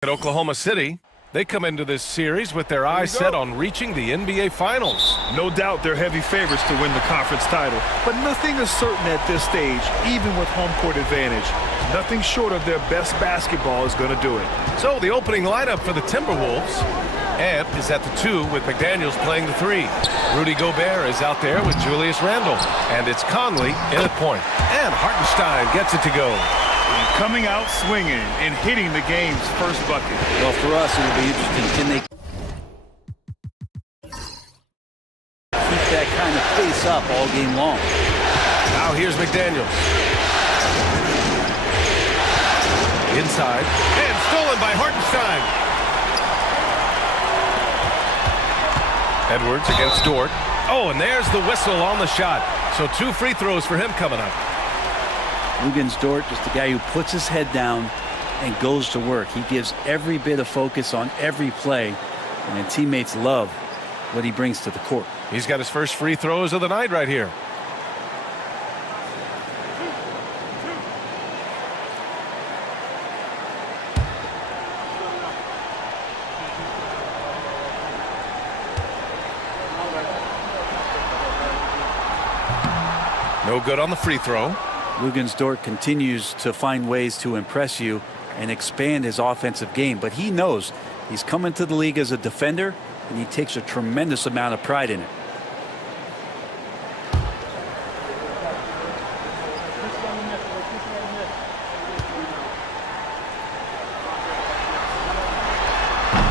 At Oklahoma City, they come into this series with their eyes set on reaching the NBA Finals. No doubt they're heavy favorites to win the conference title, but nothing is certain at this stage, even with home court advantage. Nothing short of their best basketball is going to do it. So the opening lineup for the Timberwolves. Ant is at the 2 with McDaniels playing the 3. Rudy Gobert is out there with Julius Randle. And it's Conley in at point. And Hartenstein gets it to go. Coming out swinging and hitting the game's first bucket. Well, for us, it'll be interesting. Can they keep that kind of pace up all game long? Now here's McDaniels. Inside. And stolen by Hartenstein. Edwards against Dort. Oh, and there's the whistle on the shot. So 2 free throws for him coming up. Dort, just a guy who puts his head down and goes to work. He gives every bit of focus on every play, and teammates love what he brings to the court. He's got his first free throws of the night right here. No good on the free throw. Dort continues to find ways to impress you and expand his offensive game, but he knows he's coming to the league as a defender, and he takes a tremendous amount of pride in it.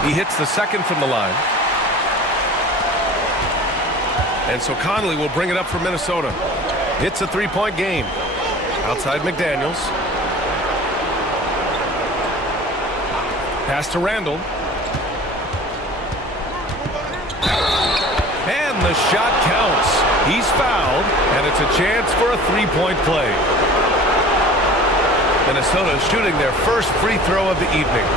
He hits the second from the line. And so Conley will bring it up for Minnesota. It's a 3-point game. Outside McDaniels. Pass to Randle. And the shot counts. He's fouled, and it's a chance for a 3-point play. Minnesota shooting their first free throw of the evening.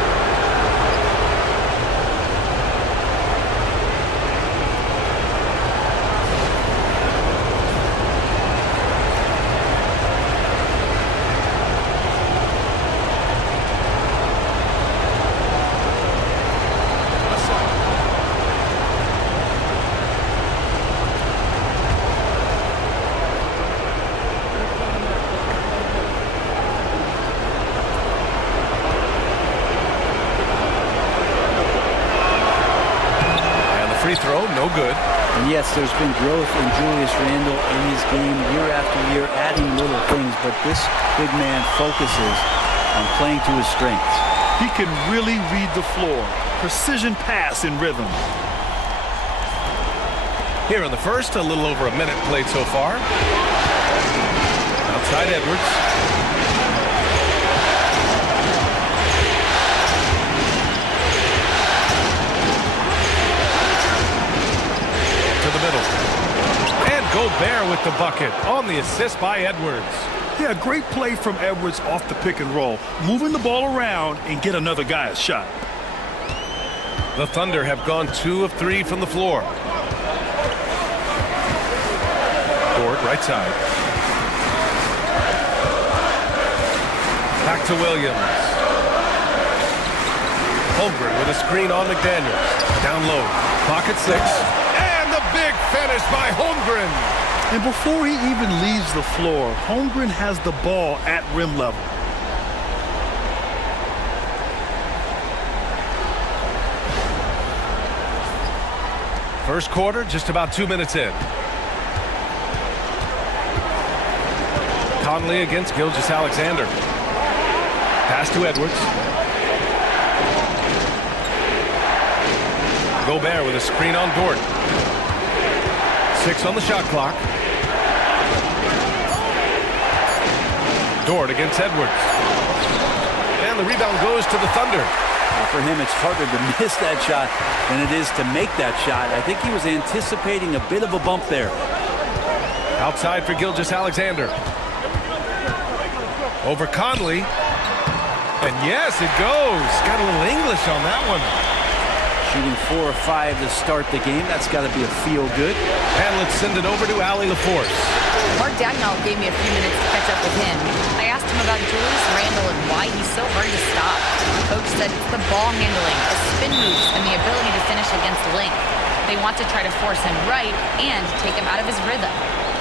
Free throw, no good. And yes, there's been growth in Julius Randle in his game year after year, adding little things, but this big man focuses on playing to his strengths. He can really read the floor. Precision pass in rhythm. Here in the first, a little over a minute played so far. Outside Edwards. The middle. And Gobert with the bucket on the assist by Edwards. Yeah, great play from Edwards off the pick and roll. Moving the ball around and get another guy a shot. The Thunder have gone 2 of 3 from the floor. Dort, right side. Back to Williams. Holmgren with a screen on McDaniels. Down low. Pocket 6. Big finish by Holmgren. And before he even leaves the floor, Holmgren has the ball at rim level. First quarter, just about 2 minutes in. Conley against Gilgeous-Alexander. Pass to Edwards. Gobert with a screen on Dort. 6 on the shot clock. Dort against Edwards. And the rebound goes to the Thunder. Well, for him, it's harder to miss that shot than it is to make that shot. I think he was anticipating a bit of a bump there. Outside for Gilgeous-Alexander. Over Conley. And yes, it goes. Got a little English on that one. Shooting 4 or 5 to start the game. That's got to be a feel good. And let's send it over to Allie LaForce. Mark Dagnall gave me a few minutes to catch up with him. I asked him about Julius Randle and why he's so hard to stop. Coach said it's the ball handling, the spin moves, and the ability to finish against length. They want to try to force him right and take him out of his rhythm.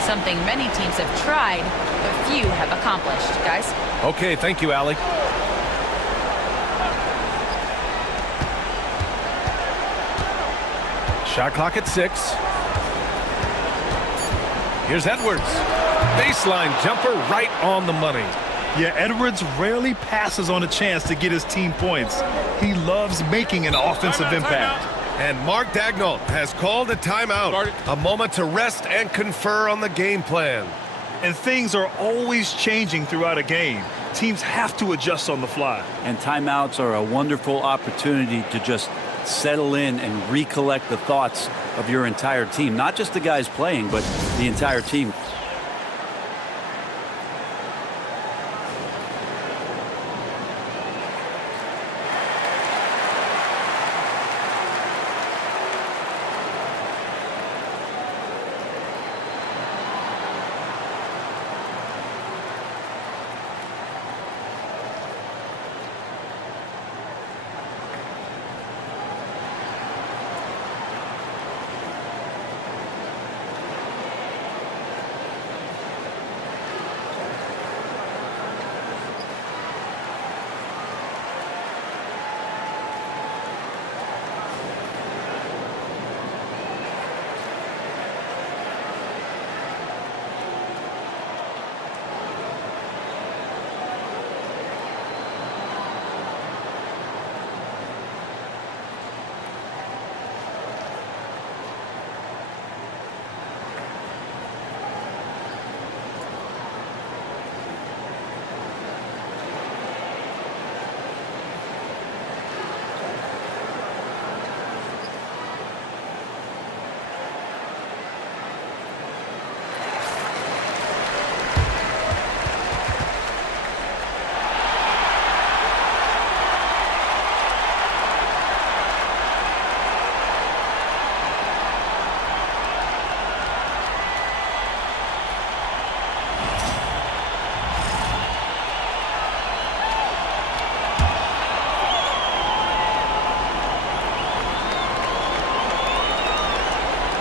Something many teams have tried, but few have accomplished. Guys? Okay, thank you, Allie. Shot clock at 6. Here's Edwards. Baseline jumper right on the money. Yeah, Edwards rarely passes on a chance to get his team points. He loves making an offensive impact. And Mark Daigneault has called a timeout. A moment to rest and confer on the game plan. And things are always changing throughout a game. Teams have to adjust on the fly. And timeouts are a wonderful opportunity to just settle in and recollect the thoughts of your entire team. Not just the guys playing, but the entire team.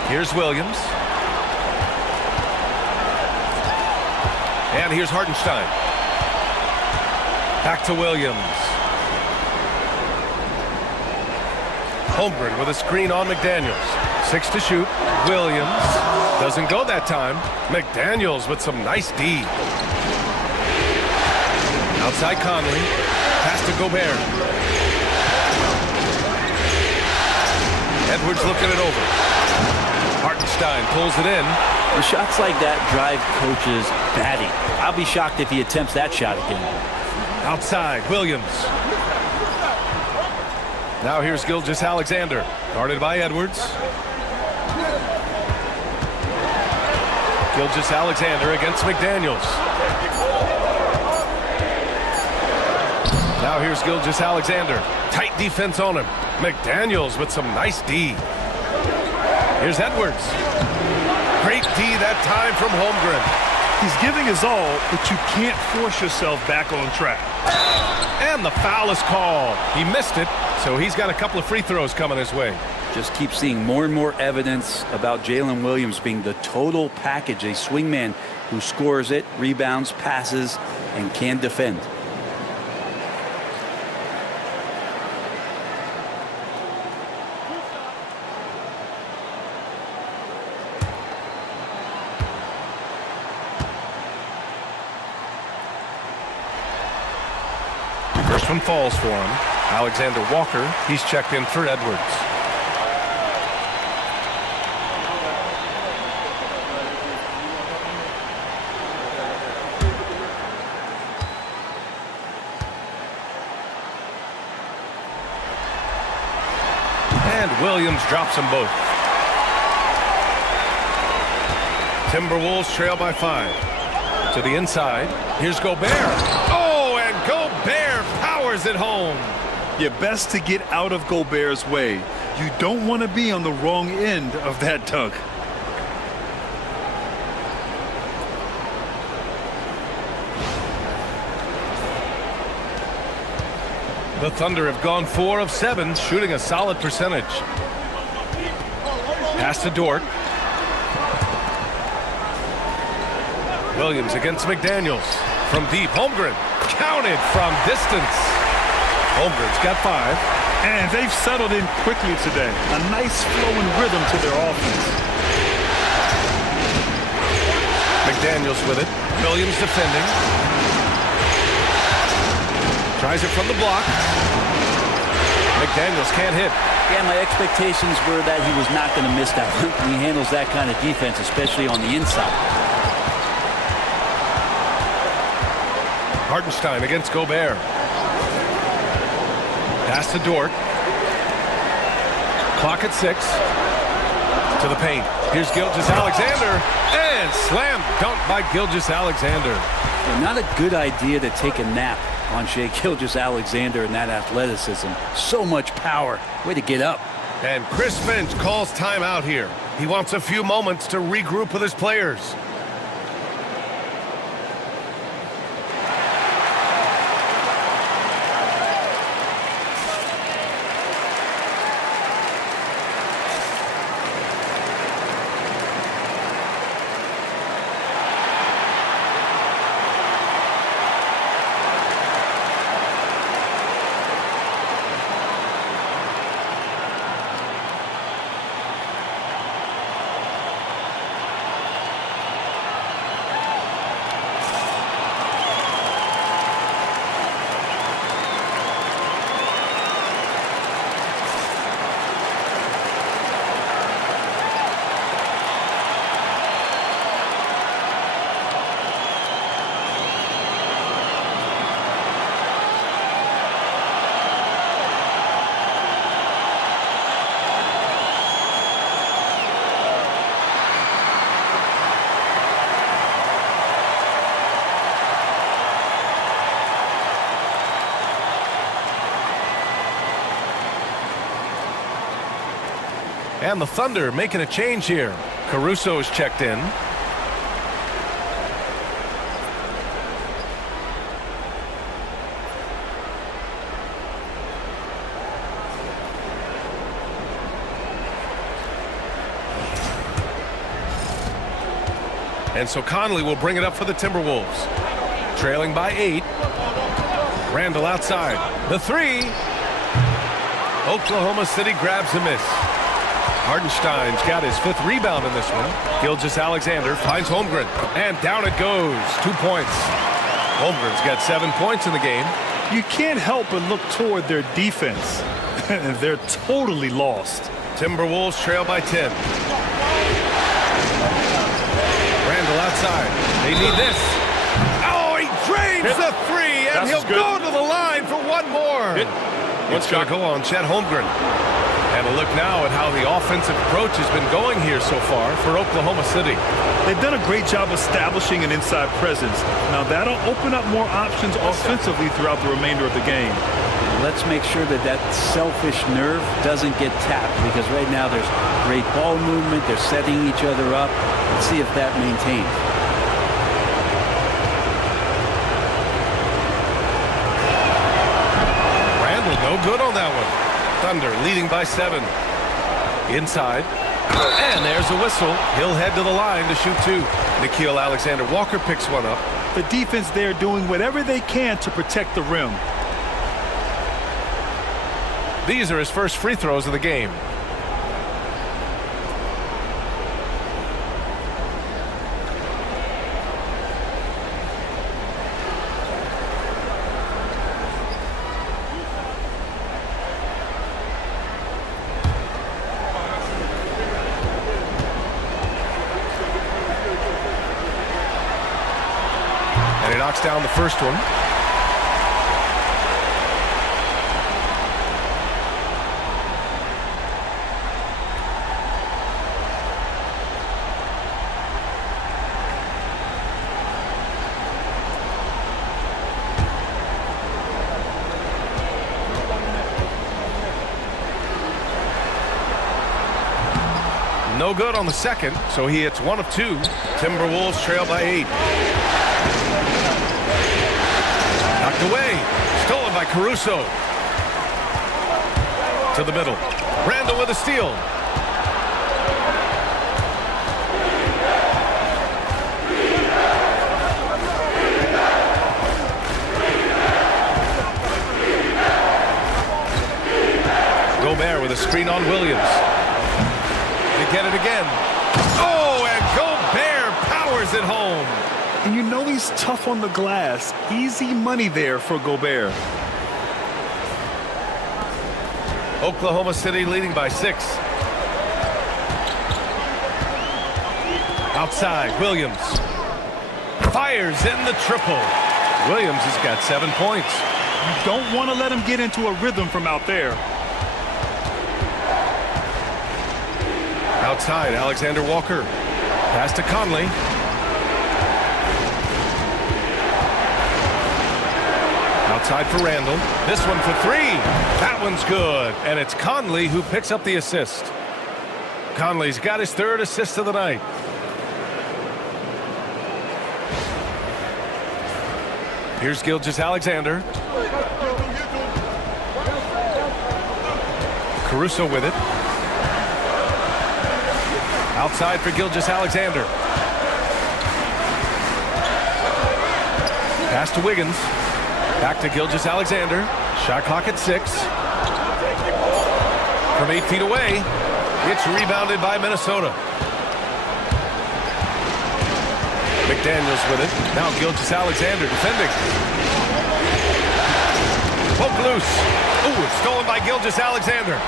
Here's Williams. And here's Hartenstein. Back to Williams. Holmgren with a screen on McDaniels. 6 to shoot. Williams doesn't go that time. McDaniels with some nice D. Outside Conley. Pass to Gobert. Edwards looking it over. Hartenstein pulls it in. The shots like that drive coaches batty. I'll be shocked if he attempts that shot again. Outside, Williams. Now here's Gilgeous-Alexander, guarded by Edwards. Gilgeous-Alexander against McDaniels. Now here's Gilgeous-Alexander. Tight defense on him. McDaniels with some nice D. Here's Edwards. Great D that time from Holmgren. He's giving his all, but you can't force yourself back on track. And the foul is called. He missed it, so he's got a couple of free throws coming his way. Just keep seeing more and more evidence about Jalen Williams being the total package, a swingman who scores it, rebounds, passes, and can defend. First one falls for him. Alexander Walker, he's checked in for Edwards. And Williams drops them both. Timberwolves trail by 5. To the inside. Here's Gobert. Oh, and Gobert powers it home. You're best to get out of Gobert's way. You don't want to be on the wrong end of that dunk. The Thunder have gone 4 of 7, shooting a solid percentage. Pass to Dort. Williams against McDaniels. From deep, Holmgren. Counted from distance. Holmgren's got 5. And they've settled in quickly today. A nice flowing rhythm to their offense. McDaniels with it. Williams defending. Tries it from the block. McDaniels can't hit. Yeah, my expectations were that he was not going to miss that one. He handles that kind of defense, especially on the inside. Hartenstein against Gobert. Pass to Dort. Clock at 6. To the paint. Here's Gilgeous-Alexander. And slam dunk by Gilgeous-Alexander. Well, not a good idea to take a nap on Shai Gilgeous-Alexander and that athleticism. So much power. Way to get up. And Chris Finch calls timeout here. He wants a few moments to regroup with his players. And the Thunder making a change here. Caruso is checked in. And so Conley will bring it up for the Timberwolves. Trailing by 8. Randall outside. The 3. Oklahoma City grabs a miss. Hartenstein's got his 5th rebound in this one. Gilgeous-Alexander finds Holmgren. And down it goes. 2 points. Holmgren's got 7 points in the game. You can't help but look toward their defense. They're totally lost. Timberwolves trail by 10. Randall outside. They need this. Oh, he drains the 3, and he'll go to the line for one more. It's going to go on Chet Holmgren. And a look now at how the offensive approach has been going here so far for Oklahoma City. They've done a great job establishing an inside presence. Now that'll open up more options offensively throughout the remainder of the game. Let's make sure that that selfish nerve doesn't get tapped, because right now there's great ball movement. They're setting each other up. Let's see if that maintains. Randall, no good on that one. Thunder leading by 7. Inside. And there's a whistle. He'll head to the line to shoot 2. Nickeil Alexander-Walker picks one up. The defense there doing whatever they can to protect the rim. These are his first free throws of the game. And he knocks down the first one. No good on the second, so he hits 1 of 2. Timberwolves trail by 8. Knocked away. Stolen by Caruso. to the middle. Randall with a steal. Gobert with a screen on Williams. They get it again. Oh, and Gobert powers it home. And you know he's tough on the glass. Easy money there for Gobert. Oklahoma City leading by 6. Outside, Williams. Fires in the triple. Williams has got 7 points. You don't want to let him get into a rhythm from out there. Outside, Alexander Walker. Pass to Conley. Outside for Randall. This one for 3. That one's good. And it's Conley who picks up the assist. Conley's got his 3rd assist of the night. Here's Gilgeous-Alexander. Caruso with it. Outside for Gilgeous-Alexander. Pass to Wiggins. Back to Gilgeous-Alexander. Shot clock at 6. From 8 feet away. It's rebounded by Minnesota. McDaniels with it. Now Gilgeous-Alexander defending. Poke loose. Ooh, it's stolen by Gilgeous-Alexander.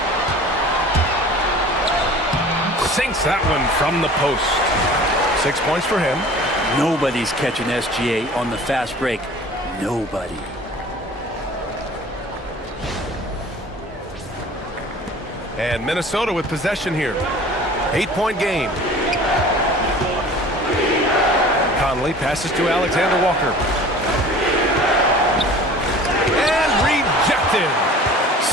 Sinks that one from the post. 6 points for him. Nobody's catching SGA on the fast break. Nobody. And Minnesota with possession here. 8-point game. Conley passes to Alexander Walker. And rejected.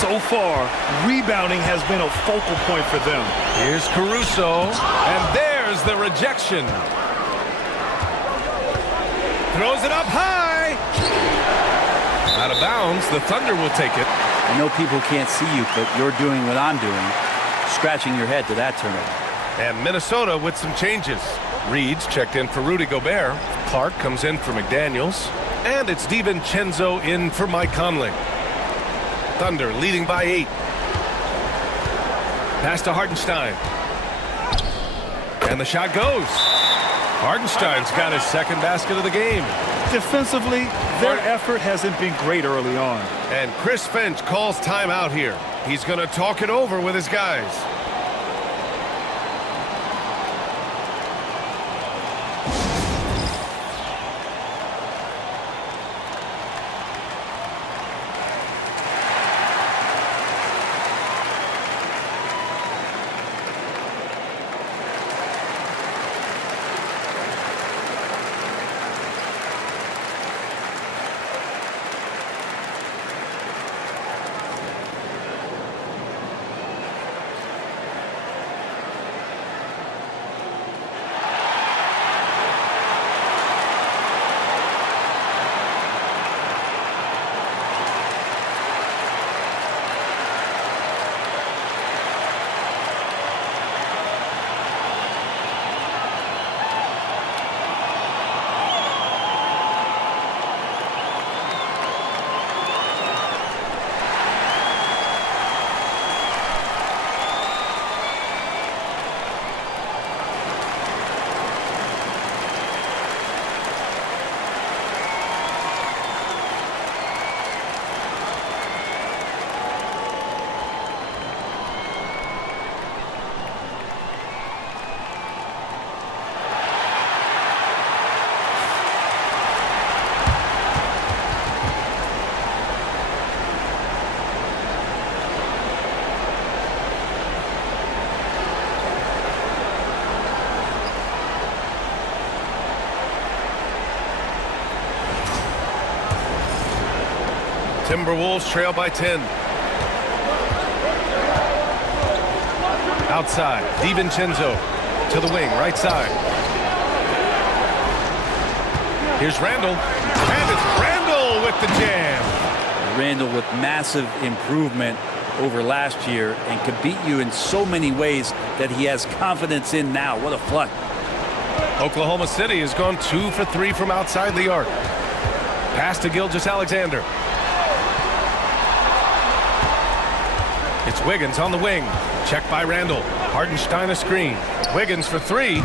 So far, rebounding has been a focal point for them. Here's Caruso. And there's the rejection. Throws it up high. Out of bounds. The Thunder will take it. I know people can't see you, but you're doing what I'm doing. Scratching your head to that turnover. And Minnesota with some changes. Reed's checked in for Rudy Gobert. Clark comes in for McDaniels. And it's DiVincenzo in for Mike Conley. Thunder leading by 8. Pass to Hartenstein. And the shot goes. Hartenstein's got his 2nd basket of the game. Defensively, their effort hasn't been great early on. And Chris Finch calls timeout here. He's going to talk it over with his guys. Timberwolves trail by 10. Outside, DiVincenzo to the wing, right side. Here's Randall, and it's Randall with the jam. Randall with massive improvement over last year and could beat you in so many ways that he has confidence in now. What a flood. Oklahoma City has gone 2 for 3 from outside the arc. Pass to Gilgeous-Alexander. It's Wiggins on the wing. Checked by Randall. Hardenstein a screen. Wiggins for 3.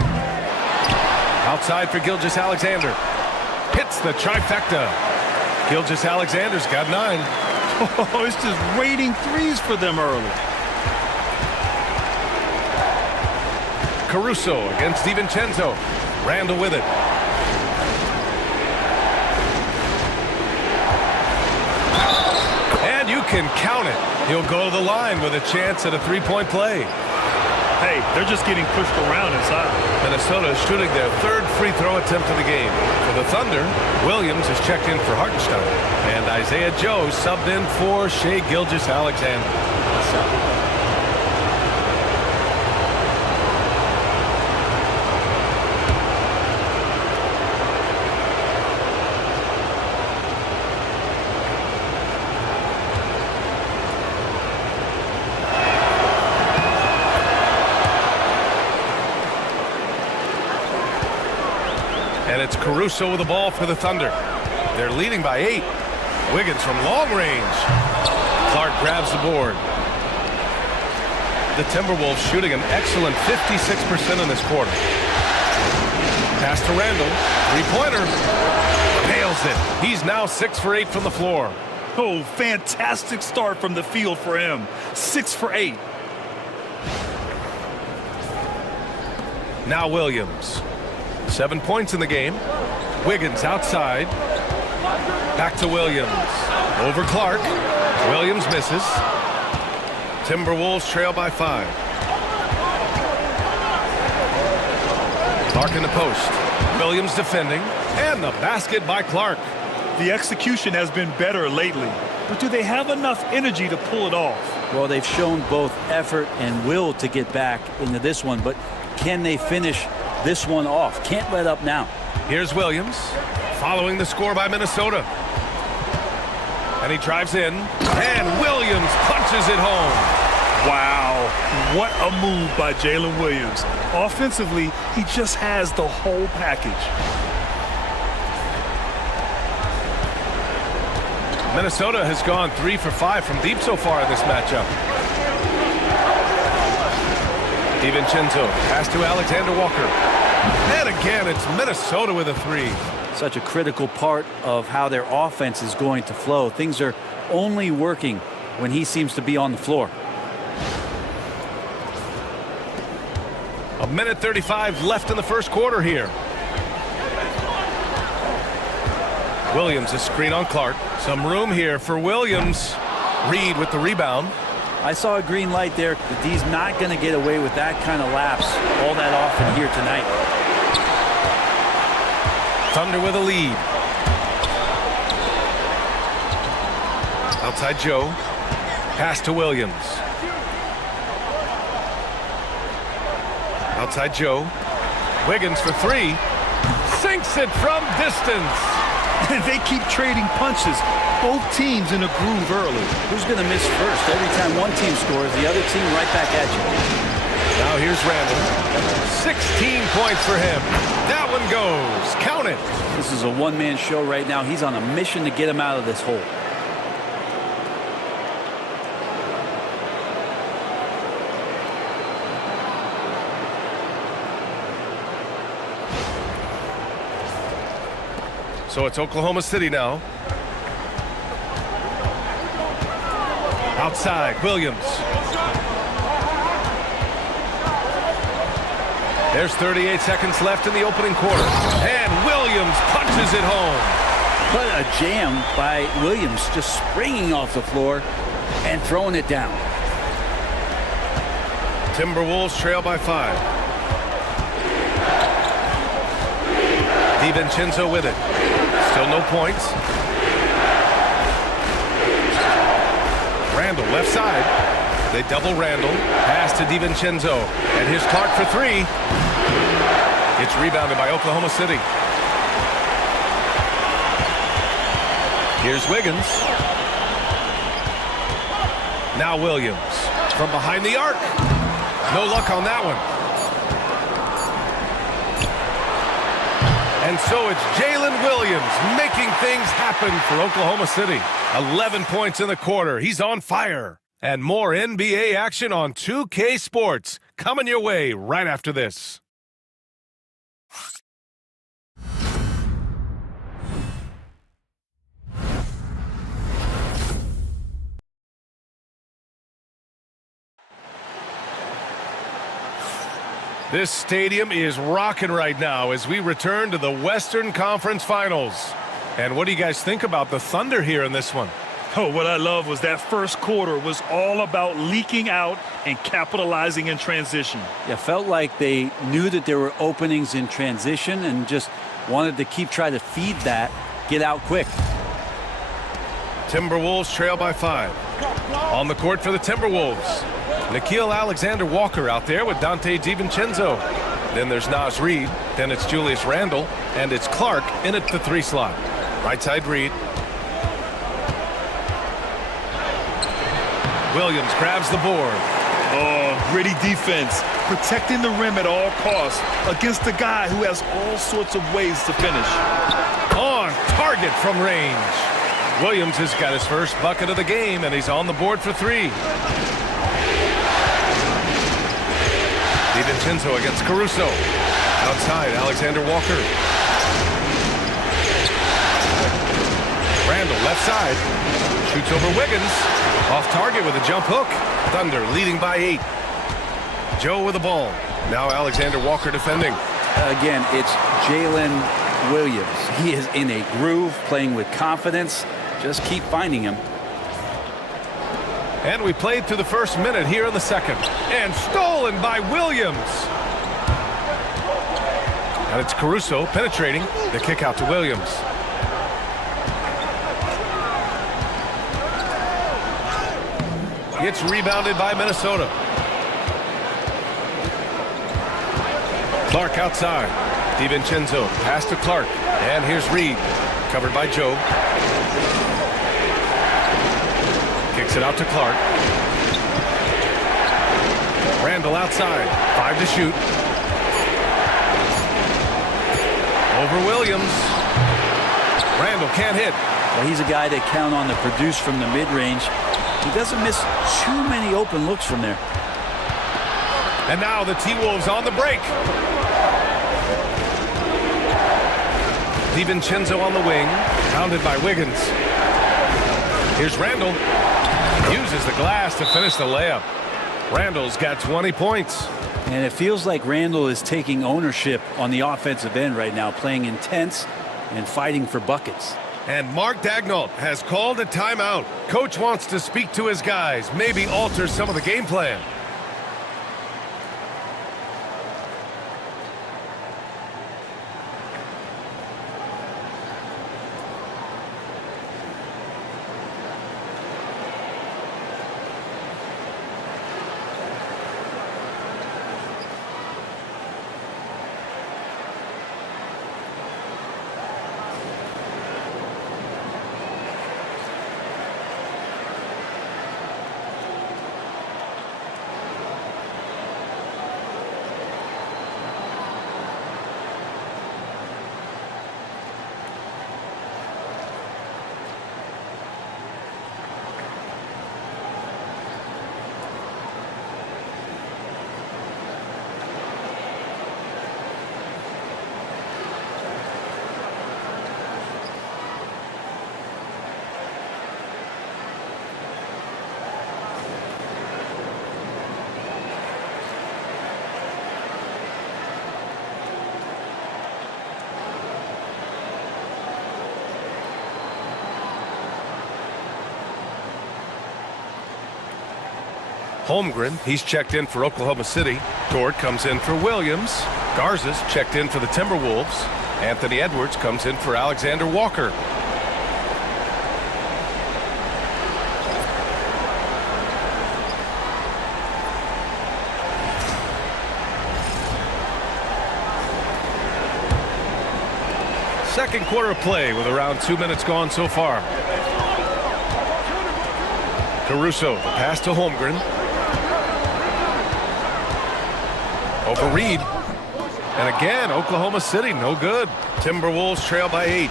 Outside for Gilgeous-Alexander. Hits the trifecta. Gilgeous-Alexander's got 9. Oh, it's just raining threes for them early. Caruso against DiVincenzo. Randall with it. And you can count it. He'll go to the line with a chance at a three-point play. Hey, they're just getting pushed around inside. Minnesota is shooting their 3rd free throw attempt of the game. For the Thunder, Williams has checked in for Hartenstein. And Isaiah Joe subbed in for Shai Gilgeous-Alexander. And it's Caruso with the ball for the Thunder. They're leading by 8. Wiggins from long range. Clark grabs the board. The Timberwolves shooting an excellent 56% in this quarter. Pass to Randall. Three-pointer. Nails it. He's now 6 for 8 from the floor. Oh, fantastic start from the field for him. 6 for 8. Now Williams. 7 points in the game. Wiggins outside. Back to Williams. Over Clark. Williams misses. Timberwolves trail by 5. Clark in the post. Williams defending. And the basket by Clark. The execution has been better lately. But do they have enough energy to pull it off? Well, they've shown both effort and will to get back into this one, but can they finish this one off? Can't let up now. Here's Williams following the score by Minnesota. And he drives in. And Williams punches it home. Wow. What a move by Jalen Williams. Offensively, he just has the whole package. Minnesota has gone 3 for 5 from deep so far in this matchup. DiVincenzo pass to Alexander Walker. And again, it's Minnesota with a 3. Such a critical part of how their offense is going to flow. Things are only working when he seems to be on the floor. A minute 35 left in the first quarter here. Williams, a screen on Clark. Some room here for Williams. Reed with the rebound. I saw a green light there, but he's not going to get away with that kind of lapse all that often here tonight. Thunder with a lead. Outside Joe. Pass to Williams. Outside Joe. Wiggins for 3. Sinks it from distance. And they keep trading punches. Both teams in a groove early. Who's going to miss first? Every time one team scores, the other team right back at you. Now here's Randall. 16 points for him. That one goes. Count it. This is a one-man show right now. He's on a mission to get him out of this hole. So it's Oklahoma City now. Outside, Williams. There's 38 seconds left in the opening quarter. And Williams punches it home. What a jam by Williams, just springing off the floor and throwing it down. Timberwolves trail by 5. DiVincenzo with it. Still no points. Randall left side. They double Randall. Pass to DiVincenzo. And here's Clark for 3. It's rebounded by Oklahoma City. Here's Wiggins. Now Williams from behind the arc. No luck on that one. And so it's Jalen Williams making things happen for Oklahoma City. 11 points in the quarter. He's on fire. And more NBA action on 2K Sports coming your way right after this. This stadium is rocking right now as we return to the Western Conference Finals. And what do you guys think about the Thunder here in this one? Oh, what I love was that first quarter was all about leaking out and capitalizing in transition. Yeah, felt like they knew that there were openings in transition and just wanted to trying to feed that, get out quick. Timberwolves trail by 5. On the court for the Timberwolves, Nickeil Alexander-Walker out there with Dante DiVincenzo. Then there's Naz Reid. Then it's Julius Randle. And it's Clark in at the 3 slot. Right side Reid. Williams grabs the board. Oh, gritty defense. Protecting the rim at all costs against a guy who has all sorts of ways to finish. On target from range. Williams has got his first bucket of the game, and he's on the board for 3. DiVincenzo against Caruso. Outside, Alexander Walker. Randle, left side. Shoots over Wiggins. Off target with a jump hook. Thunder leading by 8. Joe with the ball. Now Alexander Walker defending. Again, it's Jalen Williams. He is in a groove, playing with confidence. Just keep finding him. And we played through the first minute here in the second. And stolen by Williams. And it's Caruso penetrating. The kick out to Williams. It's rebounded by Minnesota. Clark outside. DiVincenzo pass to Clark. And here's Reid. Covered by Joe. Kicks it out to Clark. Randle outside. 5 to shoot. Over Williams. Randle can't hit. Well, he's a guy that count on to produce from the mid-range. He doesn't miss too many open looks from there. And now the T-Wolves on the break. DiVincenzo on the wing. Pounded by Wiggins. Here's Randle. Uses the glass to finish the layup. Randle's got 20 points. And it feels like Randle is taking ownership on the offensive end right now, playing intense and fighting for buckets. And Mark Daigneault has called a timeout. Coach wants to speak to his guys, maybe alter some of the game plan. Holmgren, he's checked in for Oklahoma City. Dort comes in for Williams. Garza's checked in for the Timberwolves. Anthony Edwards comes in for Alexander Walker. Second quarter of play with around 2 minutes gone so far. Caruso, the pass to Holmgren. Over Reed. And again, Oklahoma City, no good. Timberwolves trail by 8.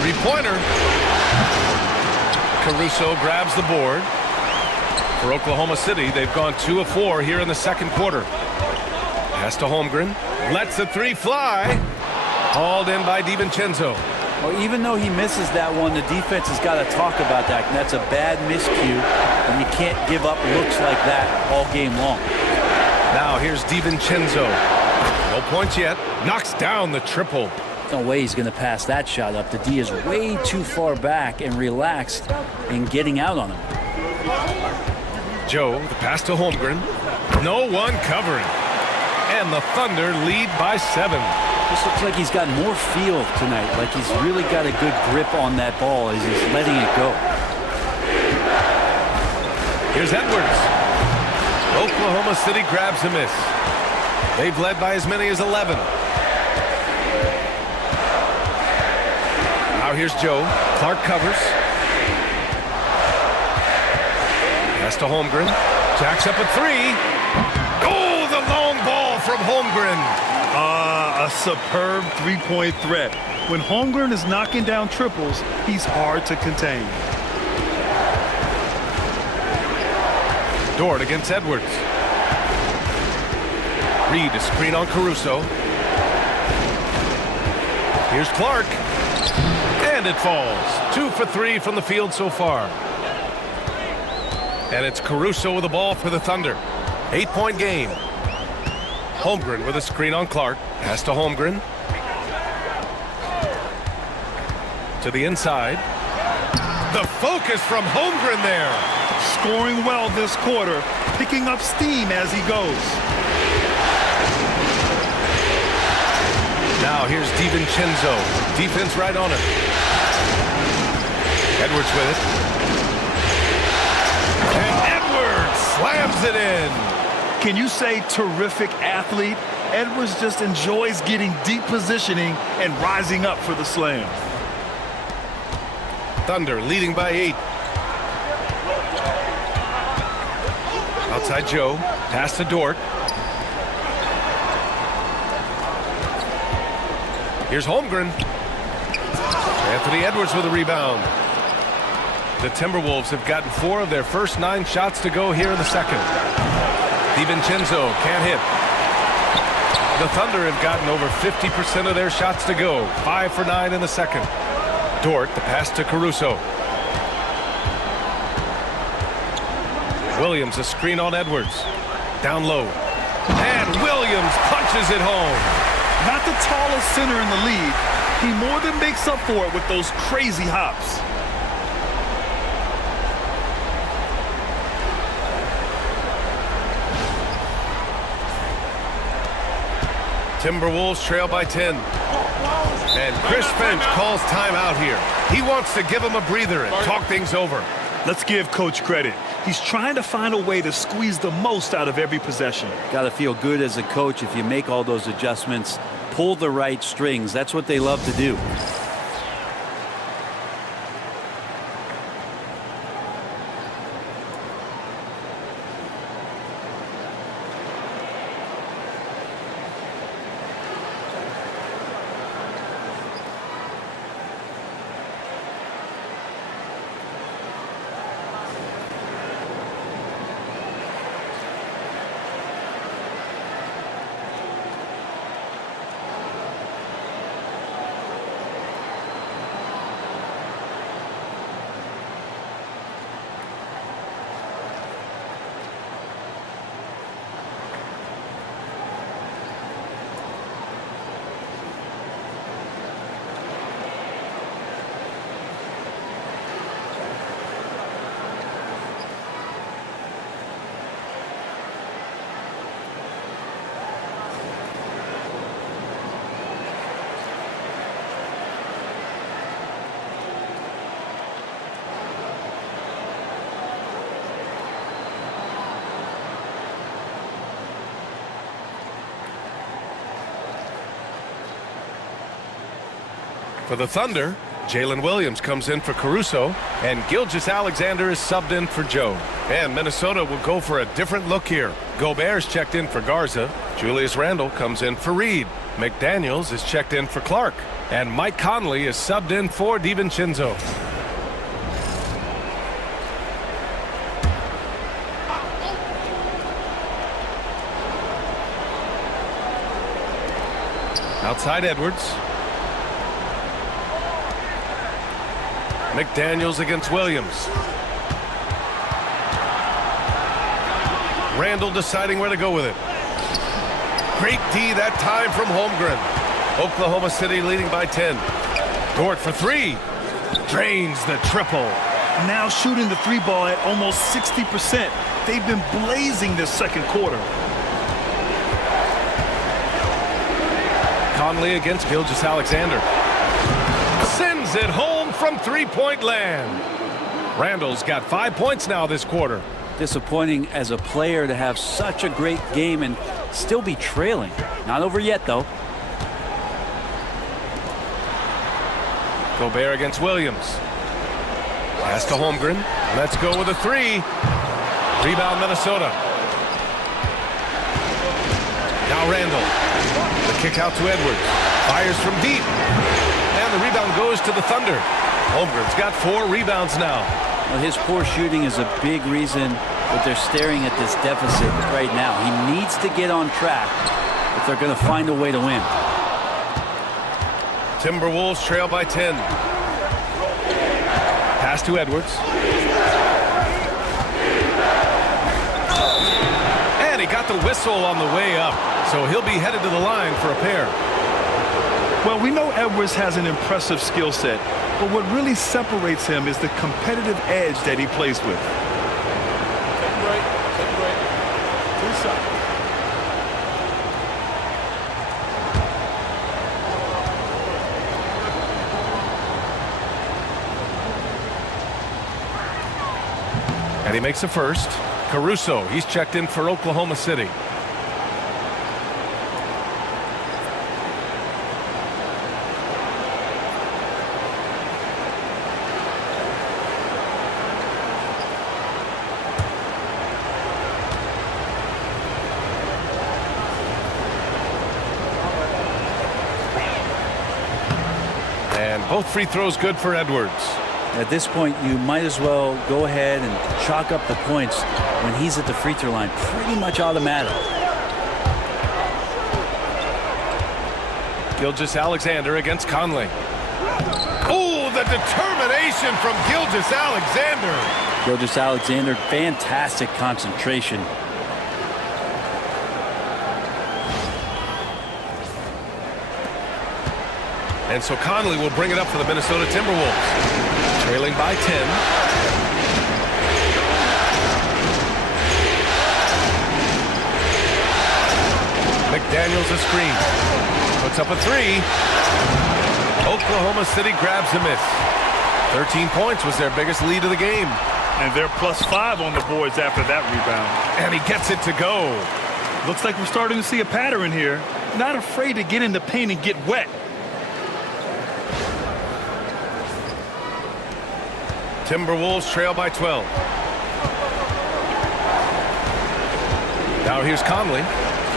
Three-pointer. Caruso grabs the board. For Oklahoma City, they've gone 2 of 4 here in the second quarter. Pass to Holmgren. Lets the three fly. Hauled in by DiVincenzo. Well, even though he misses that one, the defense has got to talk about that. And that's a bad miscue, and you can't give up looks like that all game long. Now here's DiVincenzo. No points yet. Knocks down the triple. No way he's going to pass that shot up. The D is way too far back and relaxed in getting out on him. Joe, the pass to Holmgren. No one covering. And the Thunder lead by 7. This looks like he's got more feel tonight, like he's really got a good grip on that ball as he's letting it go. Here's Edwards. Oklahoma City grabs a miss. They've led by as many as 11. Now here's Joe. Clark covers. Pass to Holmgren. Jacks up a 3. Oh, the long ball from Holmgren. A superb three-point threat. When Holmgren is knocking down triples, he's hard to contain. Dort against Edwards. Reed, a screen on Caruso. Here's Clark. And it falls. 2 for 3 from the field so far. And it's Caruso with the ball for the Thunder. 8-point game. Holmgren with a screen on Clark. Pass to Holmgren. To the inside. The focus from Holmgren there. Scoring well this quarter, picking up steam as he goes. Now here's DiVincenzo. Defense right on him. Edwards with it. And Edwards slams it in. Can you say terrific athlete? Edwards just enjoys getting deep positioning and rising up for the slam. Thunder leading by 8. Outside Joe. Pass to Dort. Here's Holmgren. Anthony Edwards with a rebound. The Timberwolves have gotten 4 of their first 9 shots to go here in the second. DiVincenzo can't hit. The Thunder have gotten over 50% of their shots to go. 5 for 9 in the second. Dort, the pass to Caruso. Williams, a screen on Edwards. Down low. And Williams punches it home. Not the tallest center in the league. He more than makes up for it with those crazy hops. Timberwolves trail by 10. And Chris Finch calls timeout here. He wants to give him a breather and talk things over. Let's give Coach credit. He's trying to find a way to squeeze the most out of every possession. Got to feel good as a coach if you make all those adjustments, pull the right strings. That's what they love to do. For the Thunder, Jalen Williams comes in for Caruso, and Gilgeous-Alexander is subbed in for Joe. And Minnesota will go for a different look here. Gobert's checked in for Garza. Julius Randle comes in for Reed. McDaniels is checked in for Clark. And Mike Conley is subbed in for DiVincenzo. Outside Edwards. McDaniels against Williams. Randle deciding where to go with it. Great D that time from Holmgren. Oklahoma City leading by 10. Dort for three. Drains the triple. Now shooting the three ball at almost 60%. They've been blazing this second quarter. Conley against Gilgeous-Alexander. Sends it home from three-point land. Randle's got 5 points now this quarter. Disappointing as a player to have such a great game and still be trailing. Not over yet, though. Gobert against Williams. Pass to Holmgren. Let's go with a three. Rebound Minnesota. Now Randle. The kick out to Edwards. Fires from deep. And the rebound goes to the Thunder. Holmgren's got 4 rebounds now. Well, his poor shooting is a big reason that they're staring at this deficit right now. He needs to get on track if they're going to find a way to win. Timberwolves trail by 10. Pass to Edwards. And he got the whistle on the way up, so he'll be headed to the line for a pair. Well, we know Edwards has an impressive skill set, but what really separates him is the competitive edge that he plays with. And he makes a first. Caruso, he's checked in for Oklahoma City. And both free throws good for Edwards. At this point, you might as well go ahead and chalk up the points when he's at the free throw line. Pretty much automatic. Gilgeous-Alexander against Conley. Oh, the determination from Gilgeous-Alexander. Gilgeous-Alexander, fantastic concentration. And so Conley will bring it up for the Minnesota Timberwolves. Trailing by 10. McDaniels a screen. Puts up a three. Oklahoma City grabs a miss. 13 points was their biggest lead of the game. And they're +5 on the boards after that rebound. And he gets it to go. Looks like we're starting to see a pattern here. Not afraid to get in the paint and get wet. Timberwolves trail by 12. Now here's Conley.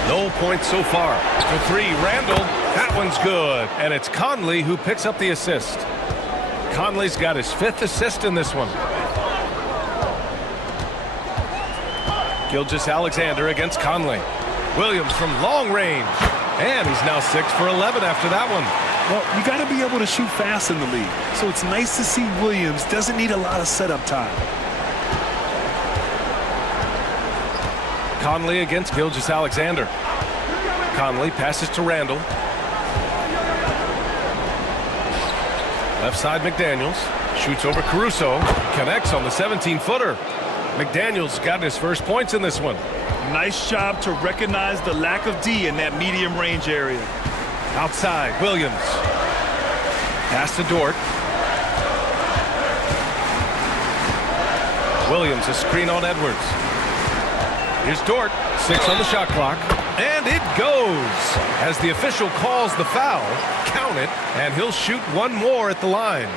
No points so far. For three, Randle. That one's good. And it's Conley who picks up the assist. Conley's got his 5th assist in this one. Gilgeous-Alexander against Conley. Williams from long range. And he's now 6 for 11 after that one. Well, you got to be able to shoot fast in the league. So it's nice to see Williams doesn't need a lot of setup time. Conley against Gilgeous-Alexander. Conley passes to Randle. Left side McDaniels. Shoots over Caruso. Connects on the 17-footer. McDaniels got his first points in this one. Nice job to recognize the lack of D in that medium range area. Outside, Williams. Pass to Dort. Williams, a screen on Edwards. Here's Dort. 6 on the shot clock. And it goes. As the official calls the foul, count it, and he'll shoot one more at the line.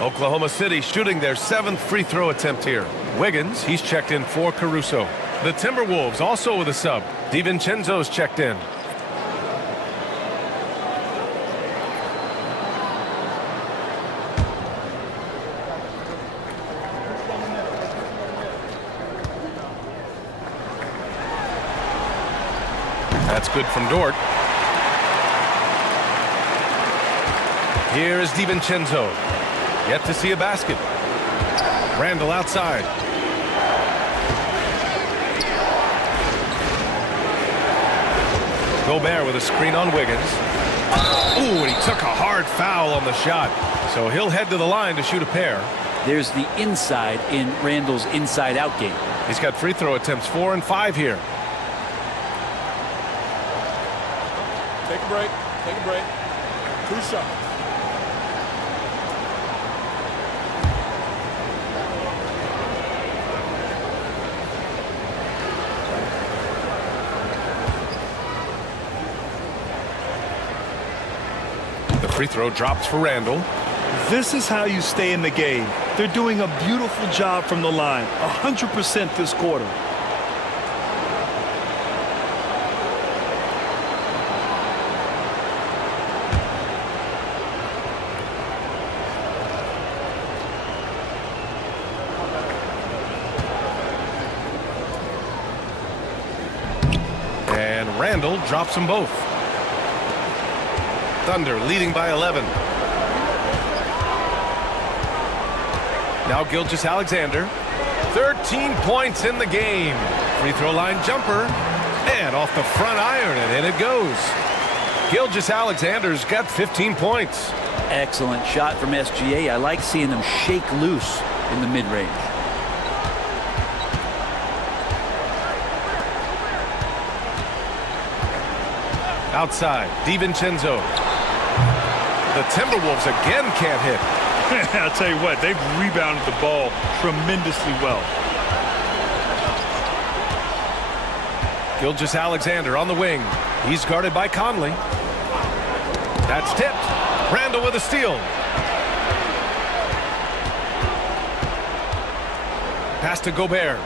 Oklahoma City shooting their 7th free throw attempt here. Wiggins, he's checked in for Caruso. The Timberwolves also with a sub. DiVincenzo's checked in. That's good from Dort. Here is DiVincenzo. Yet to see a basket. Randall outside. Gobert with a screen on Wiggins. Ooh, and he took a hard foul on the shot. So he'll head to the line to shoot a pair. There's the inside in Randall's inside-out game. He's got free throw attempts 4 and 5 here. Take a break. Take a break. 2 shots. The free throw drops for Randall. This is how you stay in the game. They're doing a beautiful job from the line. 100% this quarter. And Randall drops them both. Thunder leading by 11. Now Gilgeous-Alexander. 13 points in the game. Free throw line jumper. And off the front iron, and in it goes. Gilgeous-Alexander's got 15 points. Excellent shot from SGA. I like seeing them shake loose in the mid-range. Outside, DiVincenzo. The Timberwolves again can't hit. I'll tell you what, they've rebounded the ball tremendously well. Gilgeous-Alexander on the wing. He's guarded by Conley. That's tipped. Randall with a steal. Pass to Gobert.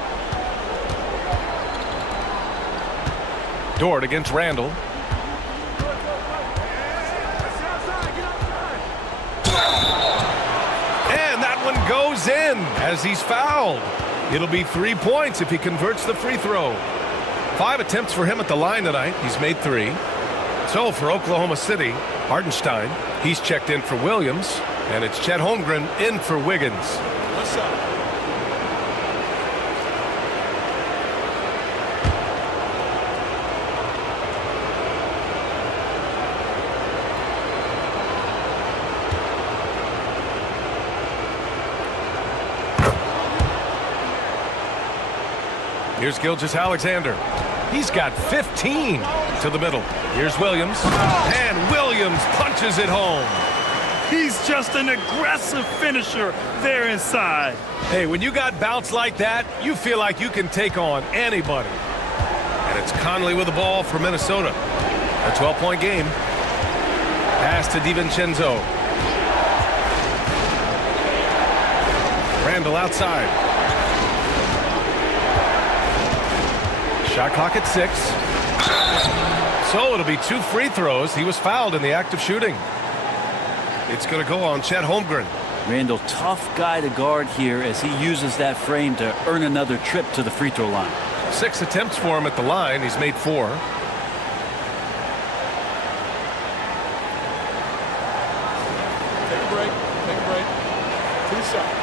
Dort against Randall. And that one goes in as he's fouled. It'll be 3 points if he converts the free throw. 5 attempts for him at the line tonight. He's made 3. So for Oklahoma City, Hartenstein, he's checked in for Williams, and it's Chet Holmgren in for Wiggins. What's up? Here's Gilgeous-Alexander. He's got 15 to the middle. Here's Williams. And Williams punches it home. He's just an aggressive finisher there inside. Hey, when you got bounce like that, you feel like you can take on anybody. And it's Conley with the ball for Minnesota. A 12-point game. Pass to DiVincenzo. Randall outside. Shot clock at 6. So it'll be 2 free throws. He was fouled in the act of shooting. It's going to go on Chet Holmgren. Randall, tough guy to guard here as he uses that frame to earn another trip to the free throw line. 6 attempts for him at the line. He's made 4. Take a break. Take a break. 2 shots.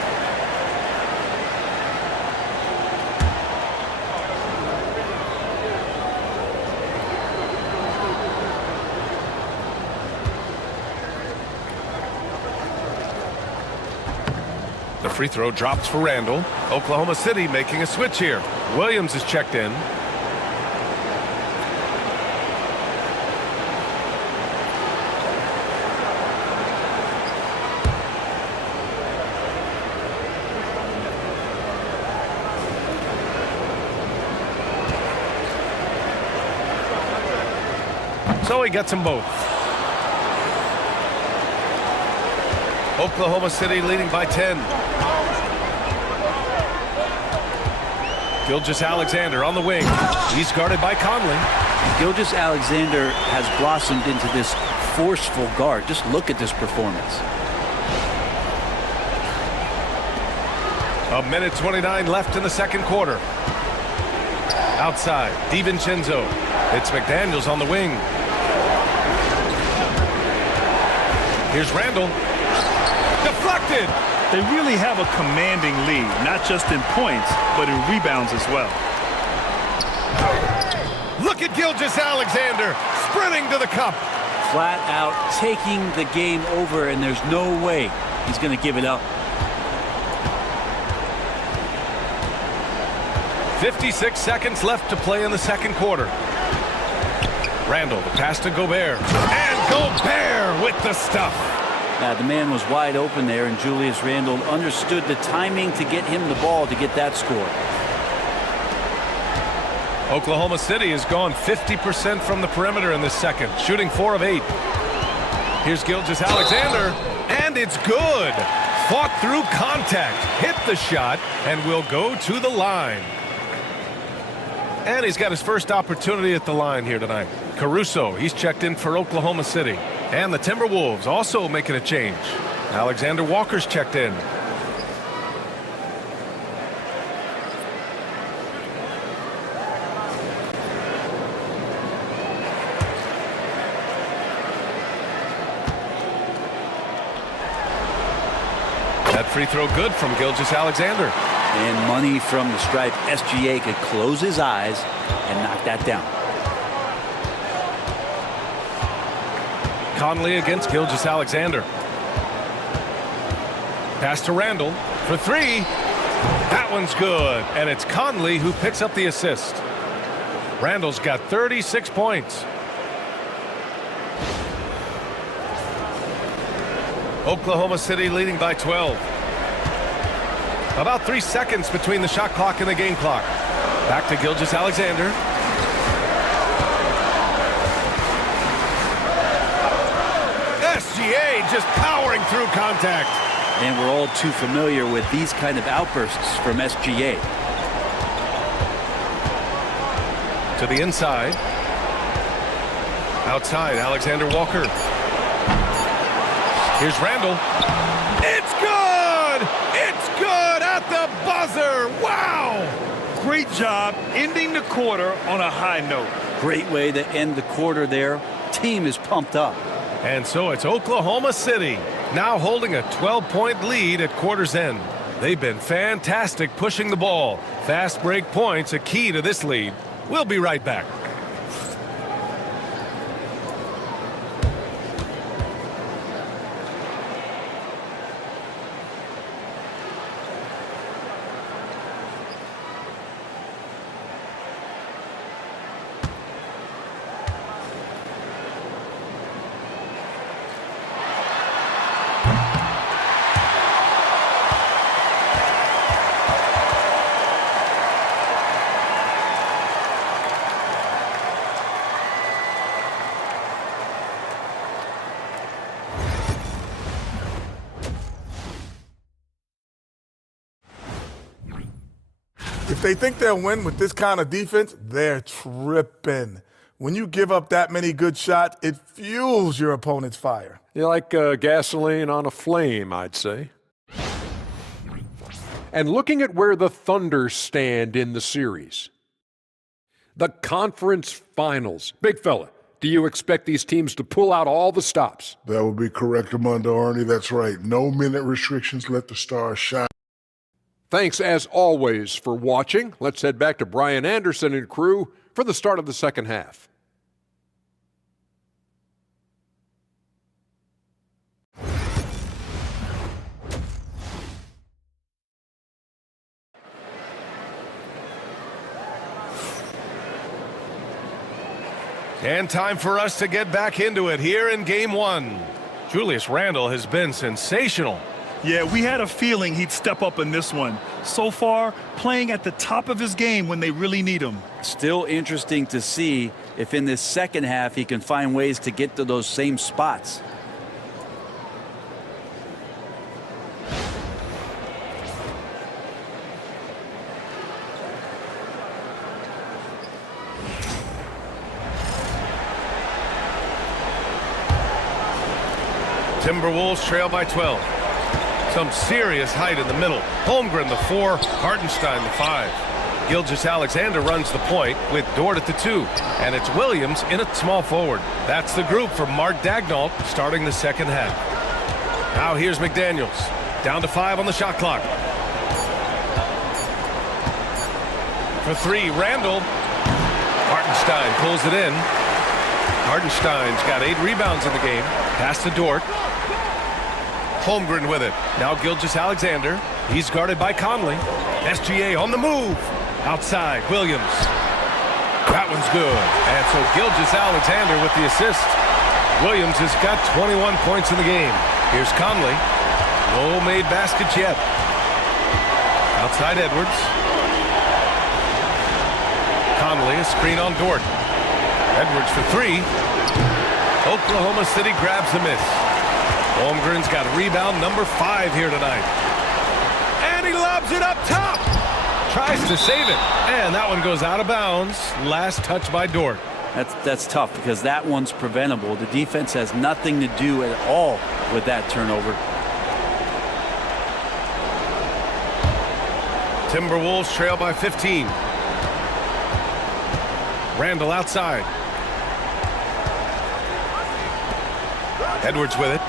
The free throw drops for Randall. Oklahoma City making a switch here. Williams is checked in. So he gets them both. Oklahoma City leading by 10. Gilgeous-Alexander on the wing. He's guarded by Conley. Gilgeous-Alexander has blossomed into this forceful guard. Just look at this performance. A minute 29 left in the second quarter. Outside, DiVincenzo. It's McDaniels on the wing. Here's Randall. Deflected. They really have a commanding lead, not just in points, but in rebounds as well. Look at Gilgeous-Alexander sprinting to the cup. Flat out taking the game over, and there's no way he's going to give it up. 56 seconds left to play in the second quarter. Randall, the pass to Gobert. And Gobert with the stuff. The man was wide open there, and Julius Randle understood the timing to get him the ball to get that score. Oklahoma City has gone 50% from the perimeter in this second, shooting 4 of 8. Here's Gilgeous-Alexander, and it's good. Fought through contact, hit the shot, and will go to the line. And he's got his first opportunity at the line here tonight. Caruso, he's checked in for Oklahoma City. And the Timberwolves also making a change. Alexander Walker's checked in. That free throw good from Gilgeous-Alexander. And money from the stripe. SGA could close his eyes and knock that down. Conley against Gilgeous-Alexander. Pass to Randall for 3. That one's good. And it's Conley who picks up the assist. Randall's got 36 points. Oklahoma City leading by 12. About 3 seconds between the shot clock and the game clock. Back to Gilgeous-Alexander. SGA just powering through contact. And we're all too familiar with these kind of outbursts from SGA. To the inside. Outside, Alexander Walker. Here's Randall. It's good! It's good at the buzzer! Wow! Great job ending the quarter on a high note. Great way to end the quarter there. Team is pumped up. And so it's Oklahoma City now holding a 12-point lead at quarter's end. They've been fantastic pushing the ball. Fast break points a key to this lead. We'll be right back. If they think they'll win with this kind of defense, they're tripping. When you give up that many good shots, it fuels your opponent's fire. You like gasoline on a flame, I'd say. And looking at where the Thunder stand in the series. The conference finals. Big fella, do you expect these teams to pull out all the stops? That would be correct, Armando Arnie. That's right. No minute restrictions. Let the stars shine. Thanks, as always, for watching. Let's head back to Brian Anderson and crew for the start of the second half. And time for us to get back into it here in Game 1. Julius Randle has been sensational. Yeah, we had a feeling he'd step up in this one. So far, playing at the top of his game when they really need him. Still interesting to see if in this second half he can find ways to get to those same spots. Timberwolves trail by 12. Some serious height in the middle. Holmgren, the 4. Hartenstein, the 5. Gilgeous-Alexander runs the point with Dort at the 2. And it's Williams in at small forward. That's the group for Mark Daigneault starting the second half. Now here's McDaniels. Down to 5 on the shot clock. For 3, Randall. Hartenstein pulls it in. Hartenstein's got 8 rebounds in the game. Pass to Dort. Holmgren with it. Now Gilgeous-Alexander. He's guarded by Conley. SGA on the move. Outside, Williams. That one's good. And so Gilgeous-Alexander with the assist. Williams has got 21 points in the game. Here's Conley. No made baskets yet. Outside Edwards. Conley, a screen on Dort. Edwards for 3. Oklahoma City grabs the miss. Holmgren's got rebound number 5 here tonight. And he lobs it up top. Tries to save it. And that one goes out of bounds. Last touch by Dort. That's tough because that one's preventable. The defense has nothing to do at all with that turnover. Timberwolves trail by 15. Randall outside. Edwards with it.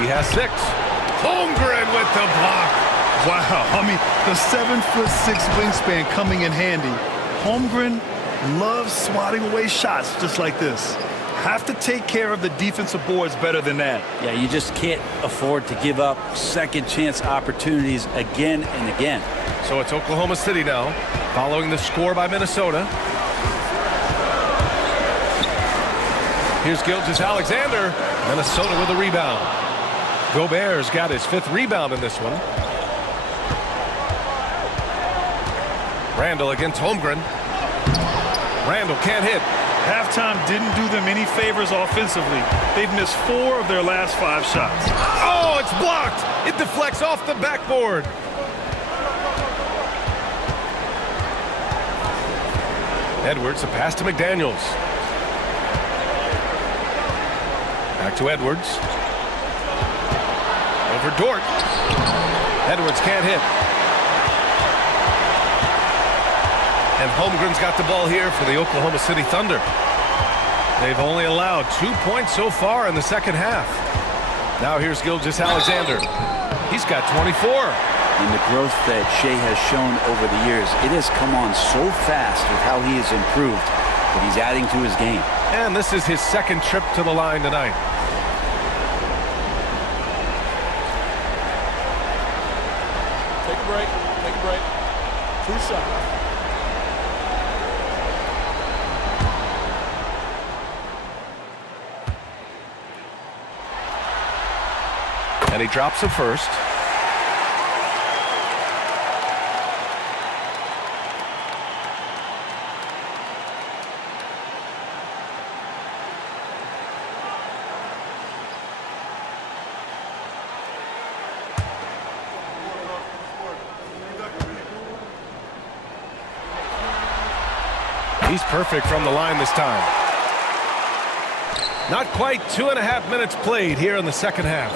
He has 6. Holmgren with the block. Wow, I mean, the 7'6" wingspan coming in handy. Holmgren loves swatting away shots just like this. Have to take care of the defensive boards better than that. Yeah, you just can't afford to give up second chance opportunities again and again. So it's Oklahoma City now, following the score by Minnesota. Here's Gilgeous-Alexander. Minnesota with a rebound. Gobert's got his 5th rebound in this one. Randall against Holmgren. Randall can't hit. Halftime didn't do them any favors offensively. They've missed 4 of their last 5 shots. Oh, it's blocked. It deflects off the backboard. Edwards, a pass to McDaniels. Back to Edwards. Over Dort. Edwards can't hit. And Holmgren's got the ball here for the Oklahoma City Thunder. They've only allowed 2 points so far in the second half. Now here's Gilgeous-Alexander. He's got 24. And the growth that Shea has shown over the years, it has come on so fast with how he has improved that he's adding to his game. And this is his 2nd trip to the line tonight. Take a break. Take a break. 2 shots. And he drops it first. He's perfect from the line this time. Not quite 2.5 minutes played here in the second half.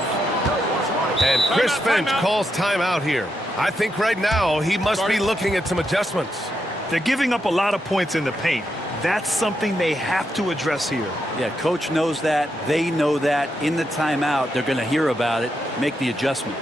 And Chris Finch calls timeout here. I think right now he must be looking at some adjustments. They're giving up a lot of points in the paint. That's something they have to address here. Yeah, coach knows that. They know that. In the timeout, they're going to hear about it, make the adjustment.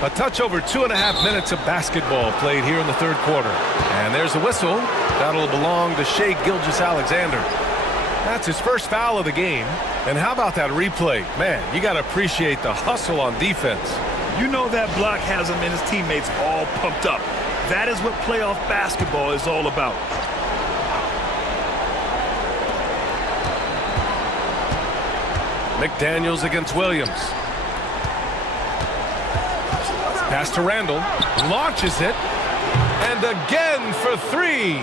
A touch over 2.5 minutes of basketball played here in the third quarter. And there's a whistle. That'll belong to Shai Gilgeous-Alexander. That's his first foul of the game. And how about that replay? Man, you got to appreciate the hustle on defense. You know that block has him and his teammates all pumped up. That is what playoff basketball is all about. McDaniels against Williams. Pass to Randall. Launches it. And again for three.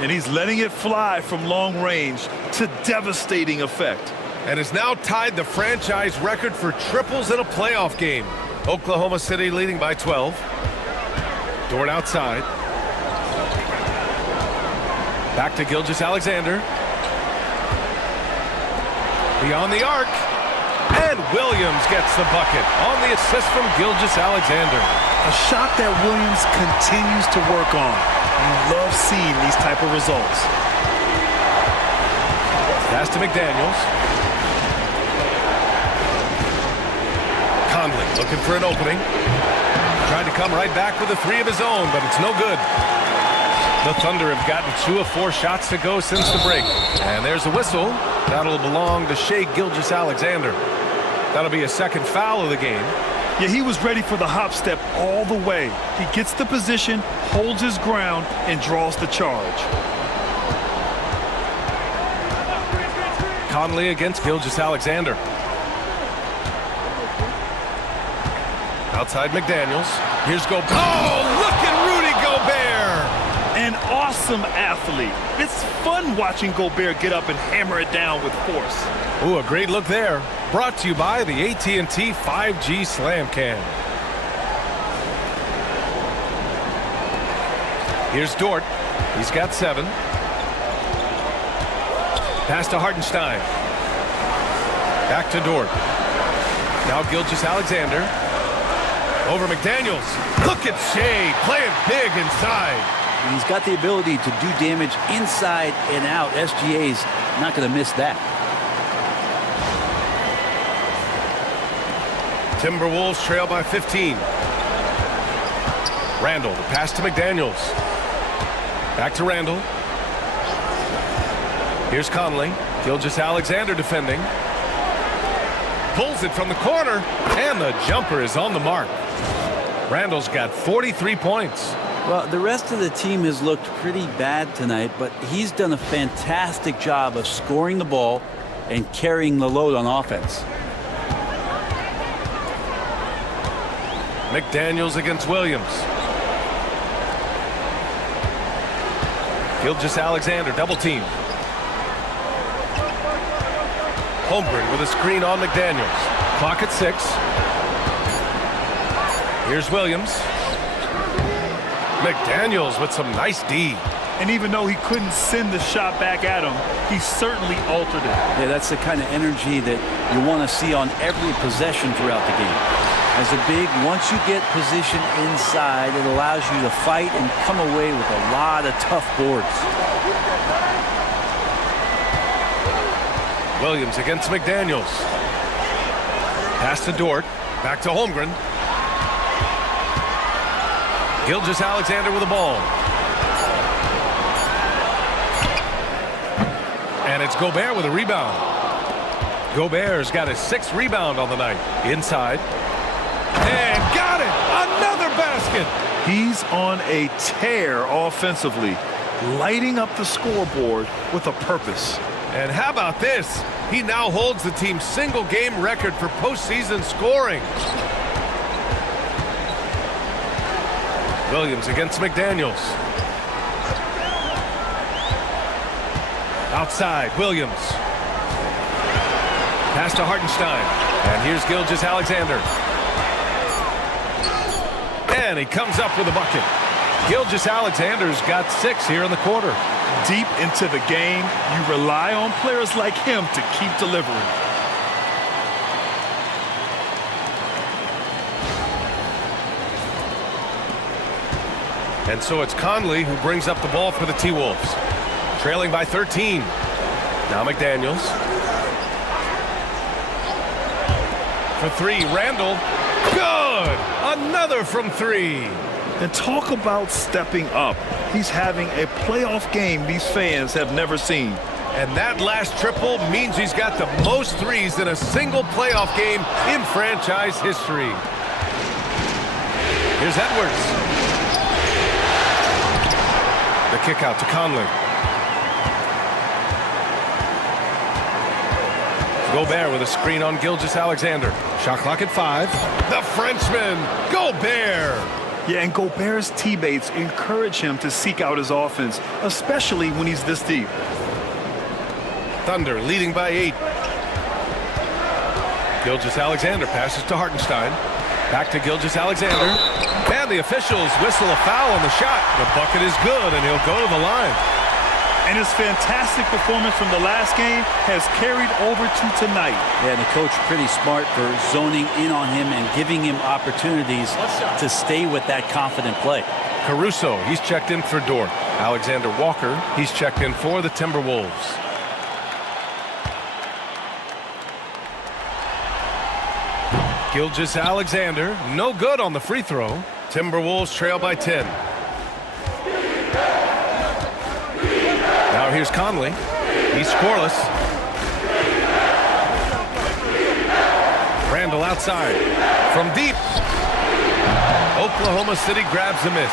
And he's letting it fly from long range to devastating effect. And has now tied the franchise record for triples in a playoff game. Oklahoma City leading by 12. Dort outside. Back to Gilgeous-Alexander. Beyond the arc. And Williams gets the bucket on the assist from Gilgeous-Alexander. A shot that Williams continues to work on. You love seeing these type of results. Pass to McDaniels. Conley looking for an opening. Tried to come right back with a three of his own, but it's no good. The Thunder have gotten 2 of 4 shots to go since the break. And there's a whistle. That'll belong to Shai Gilgeous-Alexander. That'll be a second foul of the game. Yeah, he was ready for the hop step all the way. He gets the position, holds his ground, and draws the charge. Conley against Gilgeous-Alexander. Outside McDaniels. Here's Gobert. Oh, look at Rudy Gobert! An awesome athlete. It's fun watching Gobert get up and hammer it down with force. Ooh, a great look there. Brought to you by the AT&T 5G Slam Cam. Here's Dort. He's got 7. Pass to Hartenstein. Back to Dort. Now Gilgeous-Alexander. Over McDaniels. Look at Shai playing big inside. And he's got the ability to do damage inside and out. SGA's not going to miss that. Timberwolves trail by 15. Randall, the pass to McDaniels. Back to Randall. Here's Conley. Gilgeous-Alexander defending. Pulls it from the corner, and the jumper is on the mark. Randall's got 43 points. Well, the rest of the team has looked pretty bad tonight, but he's done a fantastic job of scoring the ball and carrying the load on offense. McDaniels against Williams. Gilgeous-Alexander double team. Holmgren with a screen on McDaniels. Clock at 6. Here's Williams. McDaniels with some nice D. And even though he couldn't send the shot back at him, he certainly altered it. Yeah, that's the kind of energy that you want to see on every possession throughout the game. As a big, once you get position inside, it allows you to fight and come away with a lot of tough boards. Williams against McDaniels. Pass to Dort. Back to Holmgren. Gilgeous-Alexander with the ball. And it's Gobert with a rebound. Gobert's got his 6th rebound on the night. Inside. And got it! Another basket! He's on a tear offensively, lighting up the scoreboard with a purpose. And how about this? He now holds the team's single-game record for postseason scoring. Williams against McDaniels. Outside, Williams. Pass to Hartenstein. And here's Gilgeous-Alexander. And he comes up with a bucket. Gilgeous-Alexander's got 6 here in the quarter. Deep into the game, you rely on players like him to keep delivering. And so it's Conley who brings up the ball for the T-Wolves. Trailing by 13. Now McDaniels. For 3, Randall. Good! good. Another from three. And talk about stepping up. He's having a playoff game these fans have never seen. And that last triple means he's got the most threes in a single playoff game in franchise history. Here's Edwards. The kick out to Conley. Gobert with a screen on Gilgeous-Alexander. Shot clock at 5. The Frenchman, Gobert. Yeah, and Gobert's teammates encourage him to seek out his offense, especially when he's this deep. Thunder leading by 8. Gilgeous-Alexander passes to Hartenstein. Back to Gilgeous-Alexander. And the officials whistle a foul on the shot. The bucket is good, and he'll go to the line. And his fantastic performance from the last game has carried over to tonight. Yeah, and the coach pretty smart for zoning in on him and giving him opportunities to stay with that confident play. Caruso, he's checked in for Dort. Alexander Walker, he's checked in for the Timberwolves. Gilgeous-Alexander, no good on the free throw. Timberwolves trail by 10. Now here's Conley. He's scoreless. Randall outside. From deep. Oklahoma City grabs the miss.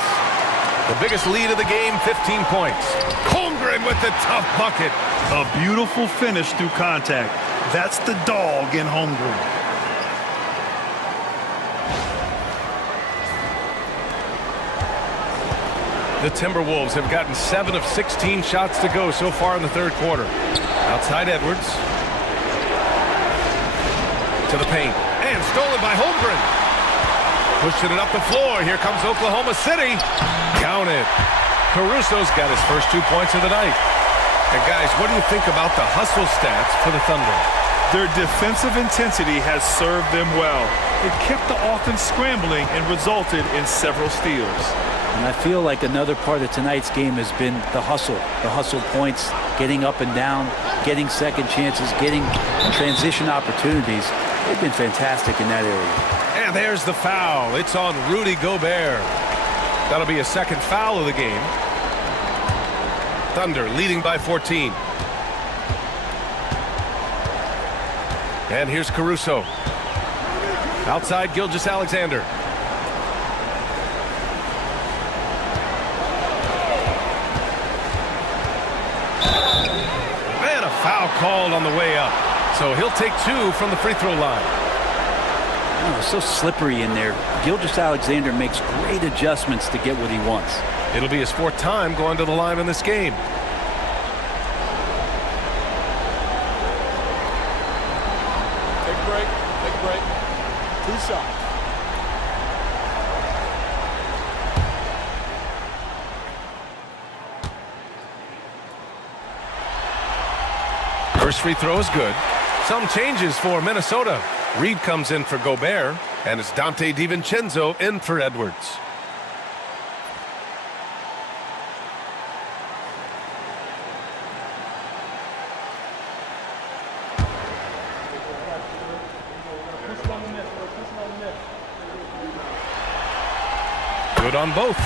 The biggest lead of the game, 15 points. Holmgren with the tough bucket. A beautiful finish through contact. That's the dog in Holmgren. The Timberwolves have gotten 7 of 16 shots to go so far in the third quarter. Outside Edwards. To the paint. And stolen by Holmgren. Pushing it up the floor. Here comes Oklahoma City. Count it. Caruso's got his first 2 points of the night. And guys, what do you think about the hustle stats for the Thunder? Their defensive intensity has served them well. It kept the offense scrambling and resulted in several steals. And I feel like another part of tonight's game has been the hustle points, getting up and down, getting second chances, getting transition opportunities. They've been fantastic in that area. And there's the foul. It's on Rudy Gobert. That'll be a second foul of the game. Thunder leading by 14. And here's Caruso. Outside Gilgeous-Alexander. Foul called on the way up. So he'll take 2 from the free throw line. Oh, so slippery in there. Gilgeous-Alexander makes great adjustments to get what he wants. It'll be his 4th time going to the line in this game. Take a break. Take a break. 2 shots. First free throw is good. Some changes for Minnesota. Reed comes in for Gobert, and it's Dante DiVincenzo in for Edwards. Good on both.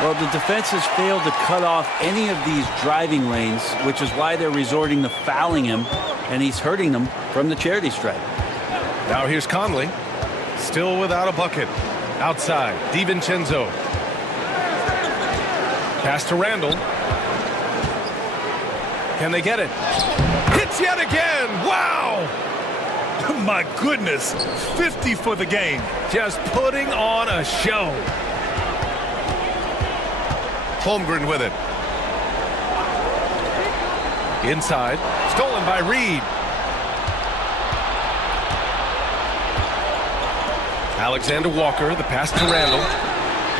Well, the defense has failed to cut off any of these driving lanes, which is why they're resorting to fouling him, and he's hurting them from the charity stripe. Now here's Conley, still without a bucket. Outside, DiVincenzo. Pass to Randall. Can they get it? Hits yet again! Wow! My goodness, 50 for the game. Just putting on a show. Holmgren with it. Inside. Stolen by Reed. Alexander Walker, the pass to Randall.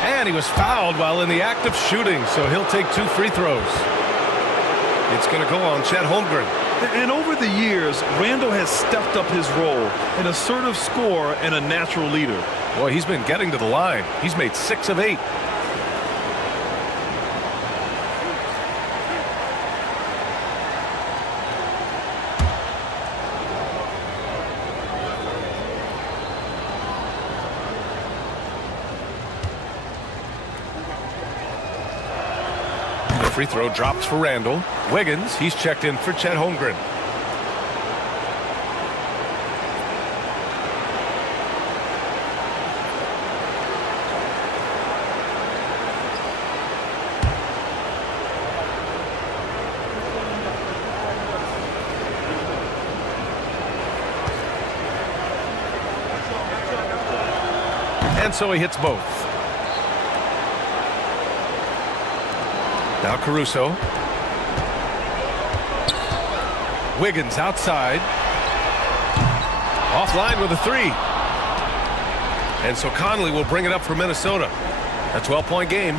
And he was fouled while in the act of shooting, so he'll take 2 free throws. It's going to go on Chet Holmgren. And over the years, Randall has stepped up his role, an assertive scorer and a natural leader. Boy, he's been getting to the line. He's made 6 of 8. free throw drops for Randall. Wiggins, he's checked in for Chet Holmgren. And so he hits both. Now Caruso. Wiggins outside. Offline with a three. And so Conley will bring it up for Minnesota. A 12-point game.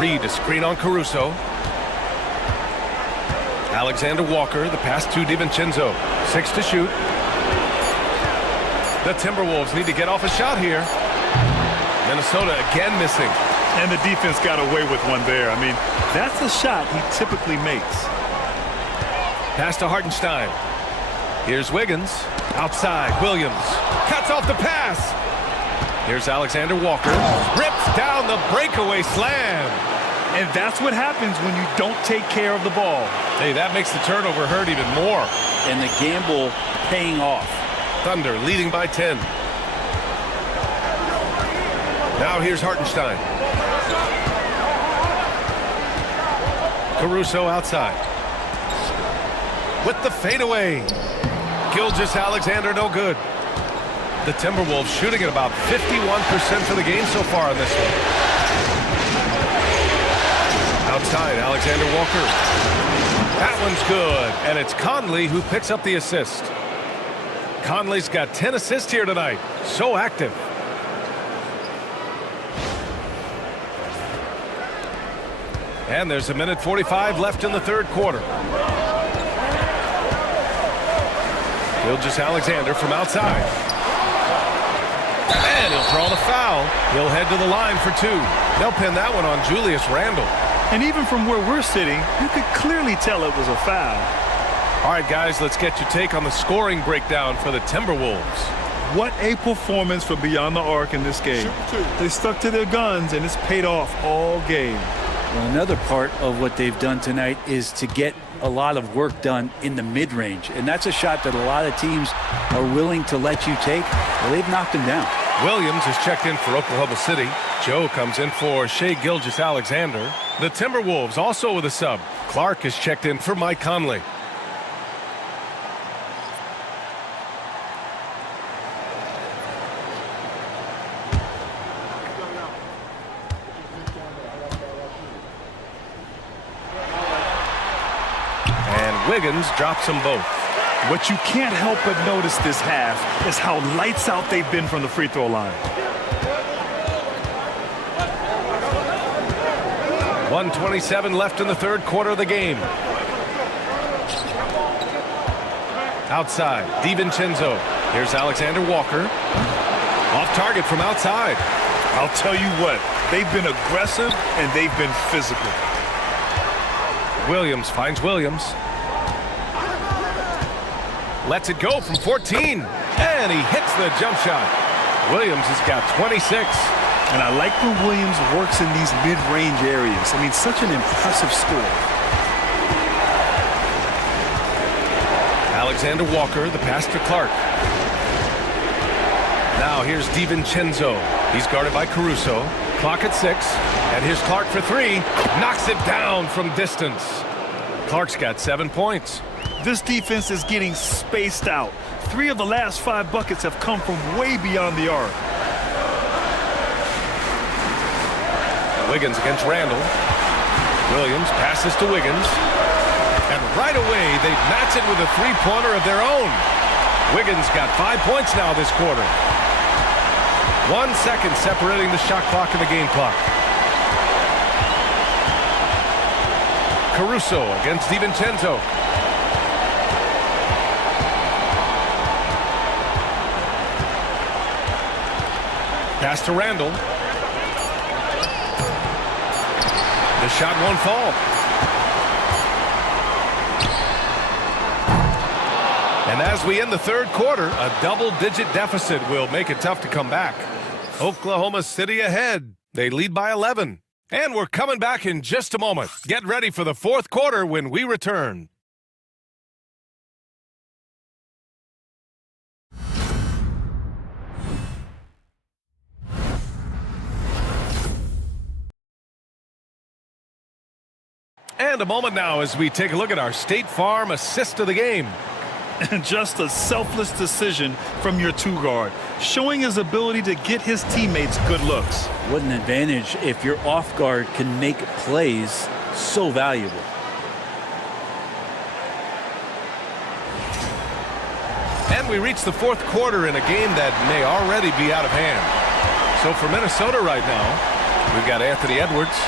Reed, a screen on Caruso. Alexander Walker, the pass to DiVincenzo. 6 to shoot. The Timberwolves need to get off a shot here. Minnesota again missing. And the defense got away with one there. I mean, that's a shot he typically makes. Pass to Hartenstein. Here's Wiggins. Outside, Williams. Cuts off the pass. Here's Alexander Walker. Rips down the breakaway slam. And that's what happens when you don't take care of the ball. Hey, that makes the turnover hurt even more. And the gamble paying off. Thunder leading by 10. Now here's Hartenstein. Caruso outside. With the fadeaway. Gilgeous-Alexander no good. The Timberwolves shooting at about 51% for the game so far on this one. Outside, Alexander Walker. That one's good, and it's Conley who picks up the assist. Conley's got 10 assists here tonight. So active. And there's a minute 45 left in the third quarter. Gilgeous-Alexander from outside. And he'll draw the foul. He'll head to the line for two. They'll pin that one on Julius Randle. And even from where we're sitting, you could clearly tell it was a foul. All right, guys, let's get your take on the scoring breakdown for the Timberwolves. What a performance from beyond the arc in this game. They stuck to their guns, and it's paid off all game. Well, another part of what they've done tonight is to get a lot of work done in the mid-range. And that's a shot that a lot of teams are willing to let you take. Well, they've knocked him down. Williams is checked in for Oklahoma City. Joe comes in for Shai Gilgeous-Alexander. The Timberwolves also with a sub. Clark is checked in for Mike Conley. And Wiggins drops them both. What you can't help but notice this half is how lights out they've been from the free throw line. 1:27 left in the third quarter of the game. Outside, DiVincenzo. Here's Alexander Walker. Off target from outside. I'll tell you what, they've been aggressive and they've been physical. Williams finds Williams. Lets it go from 14. And he hits the jump shot. Williams has got 26. And I like when Williams works in these mid-range areas. I mean, such an impressive score. Alexander Walker, the pass to Clark. Now here's DiVincenzo. He's guarded by Caruso. Clock at 6. And here's Clark for three. Knocks it down from distance. Clark's got 7 points. This defense is getting spaced out. 3 of the last 5 buckets have come from way beyond the arc. Wiggins against Randall. Williams passes to Wiggins. And right away, they match it with a three-pointer of their own. Wiggins got 5 points now this quarter. 1 second separating the shot clock and the game clock. Caruso against DiVincenzo. Pass to Randall. The shot won't fall. And as we end the third quarter, a double-digit deficit will make it tough to come back. Oklahoma City ahead. They lead by 11. And we're coming back in just a moment. Get ready for the fourth quarter when we return. And a moment now as we take a look at our State Farm assist of the game. And just a selfless decision from your two-guard, showing his ability to get his teammates good looks. What an advantage if your off guard can make plays so valuable. And we reach the fourth quarter in a game that may already be out of hand. So for Minnesota right now, we've got Anthony Edwards.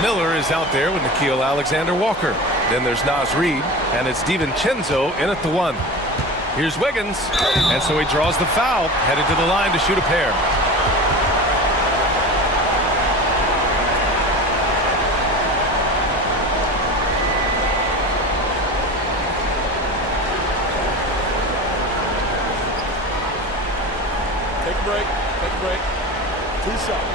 Miller is out there with Nickeil Alexander-Walker. Then there's Naz Reid, and it's DiVincenzo in at the 1. Here's Wiggins, and so he draws the foul, headed to the line to shoot a pair. Take a break. Take a break. 2 shots.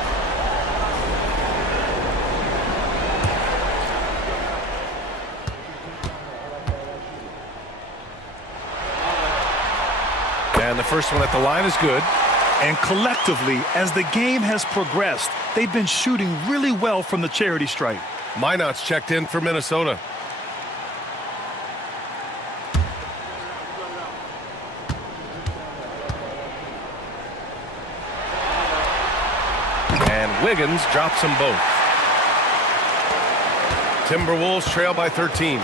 And the first one at the line is good. And collectively, as the game has progressed, they've been shooting really well from the charity stripe. Minot's checked in for Minnesota. And Wiggins drops them both. Timberwolves trail by 13.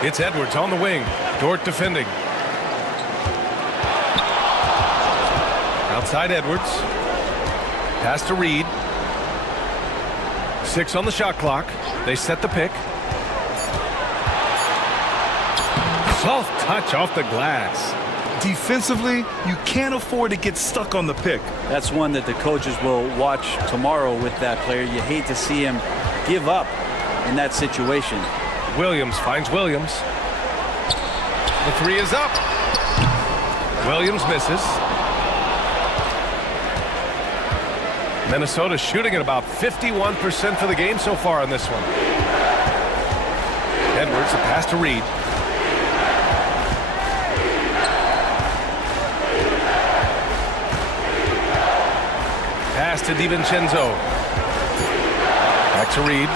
It's Edwards on the wing. Dort defending. Outside Edwards. Pass to Reid. 6 on the shot clock. They set the pick. Soft touch off the glass. Defensively, you can't afford to get stuck on the pick. That's one that the coaches will watch tomorrow with that player. You hate to see him give up in that situation. Williams finds Williams. The 3 is up. Williams misses. Minnesota shooting at about 51% for the game so far in this one. Edwards, a pass to Reid. Pass to DiVincenzo. Back to Reid.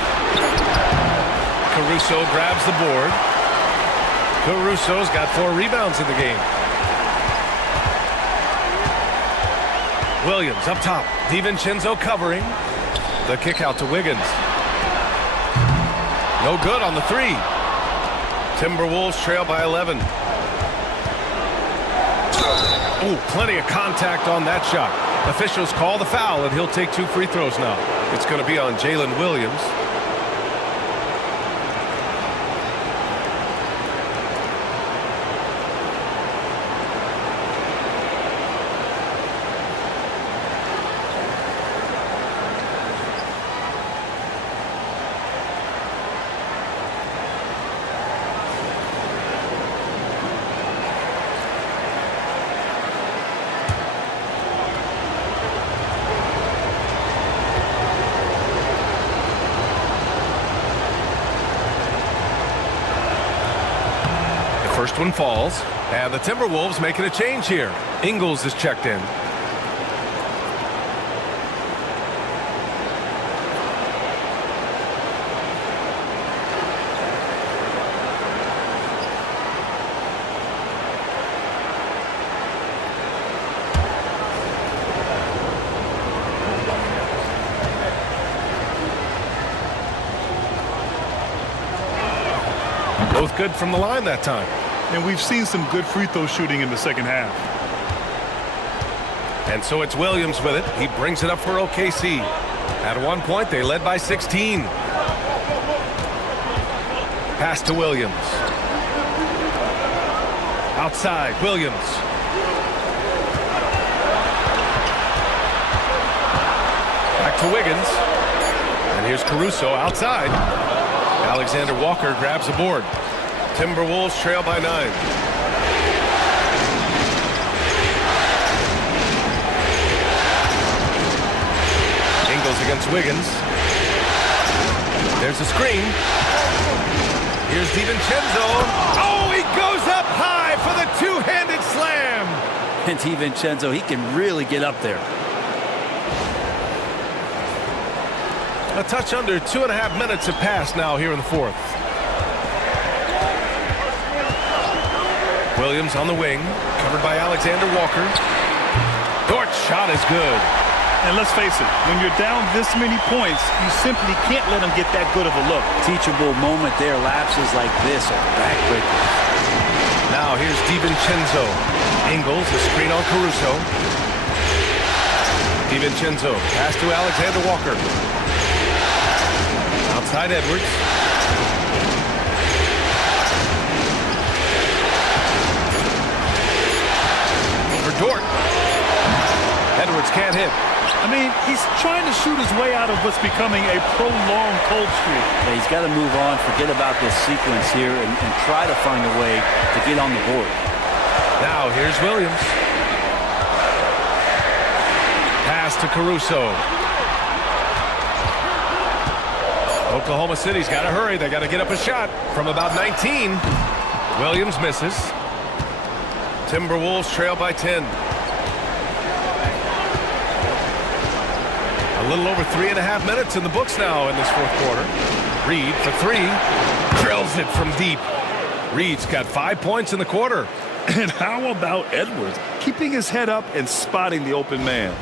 Caruso grabs the board. Caruso's got 4 rebounds in the game. Williams up top. DiVincenzo covering. The kick out to Wiggins. No good on the 3. Timberwolves trail by 11. Oh, plenty of contact on that shot. Officials call the foul, and he'll take 2 free throws now. It's going to be on Jalen Williams. First one falls, and the Timberwolves making a change here. Ingles is checked in. Both good from the line that time. And we've seen some good free throw shooting in the second half. And so it's Williams with it. He brings it up for OKC. At one point, they led by 16. Pass to Williams. Outside, Williams. Back to Wiggins. And here's Caruso outside. Alexander Walker grabs the board. Timberwolves trail by 9. It's Wiggins. There's a screen. Here's DiVincenzo. Oh, he goes up high for the two-handed slam. And DiVincenzo, he can really get up there. A touch under 2.5 minutes have passed now here in the fourth. Williams on the wing, covered by Alexander Walker. Dort's shot is good. And let's face it, when you're down this many points, you simply can't let them get that good of a look. Teachable moment there. Lapses like this are backbreakers. Now here's DiVincenzo. Ingles, a screen on Caruso. DiVincenzo, pass to Alexander Walker. Outside Edwards. For Dort. Edwards can't hit. I mean, he's trying to shoot his way out of what's becoming a prolonged cold streak. Yeah, he's got to move on, forget about this sequence here, and try to find a way to get on the board. Now here's Williams. Pass to Caruso. Oklahoma City's got to hurry. They got to get up a shot from about 19. Williams misses. Timberwolves trail by 10. A little over 3.5 minutes in the books now in this fourth quarter. Reed for three. Drills it from deep. Reed's got 5 points in the quarter. And how about Edwards keeping his head up and spotting the open man?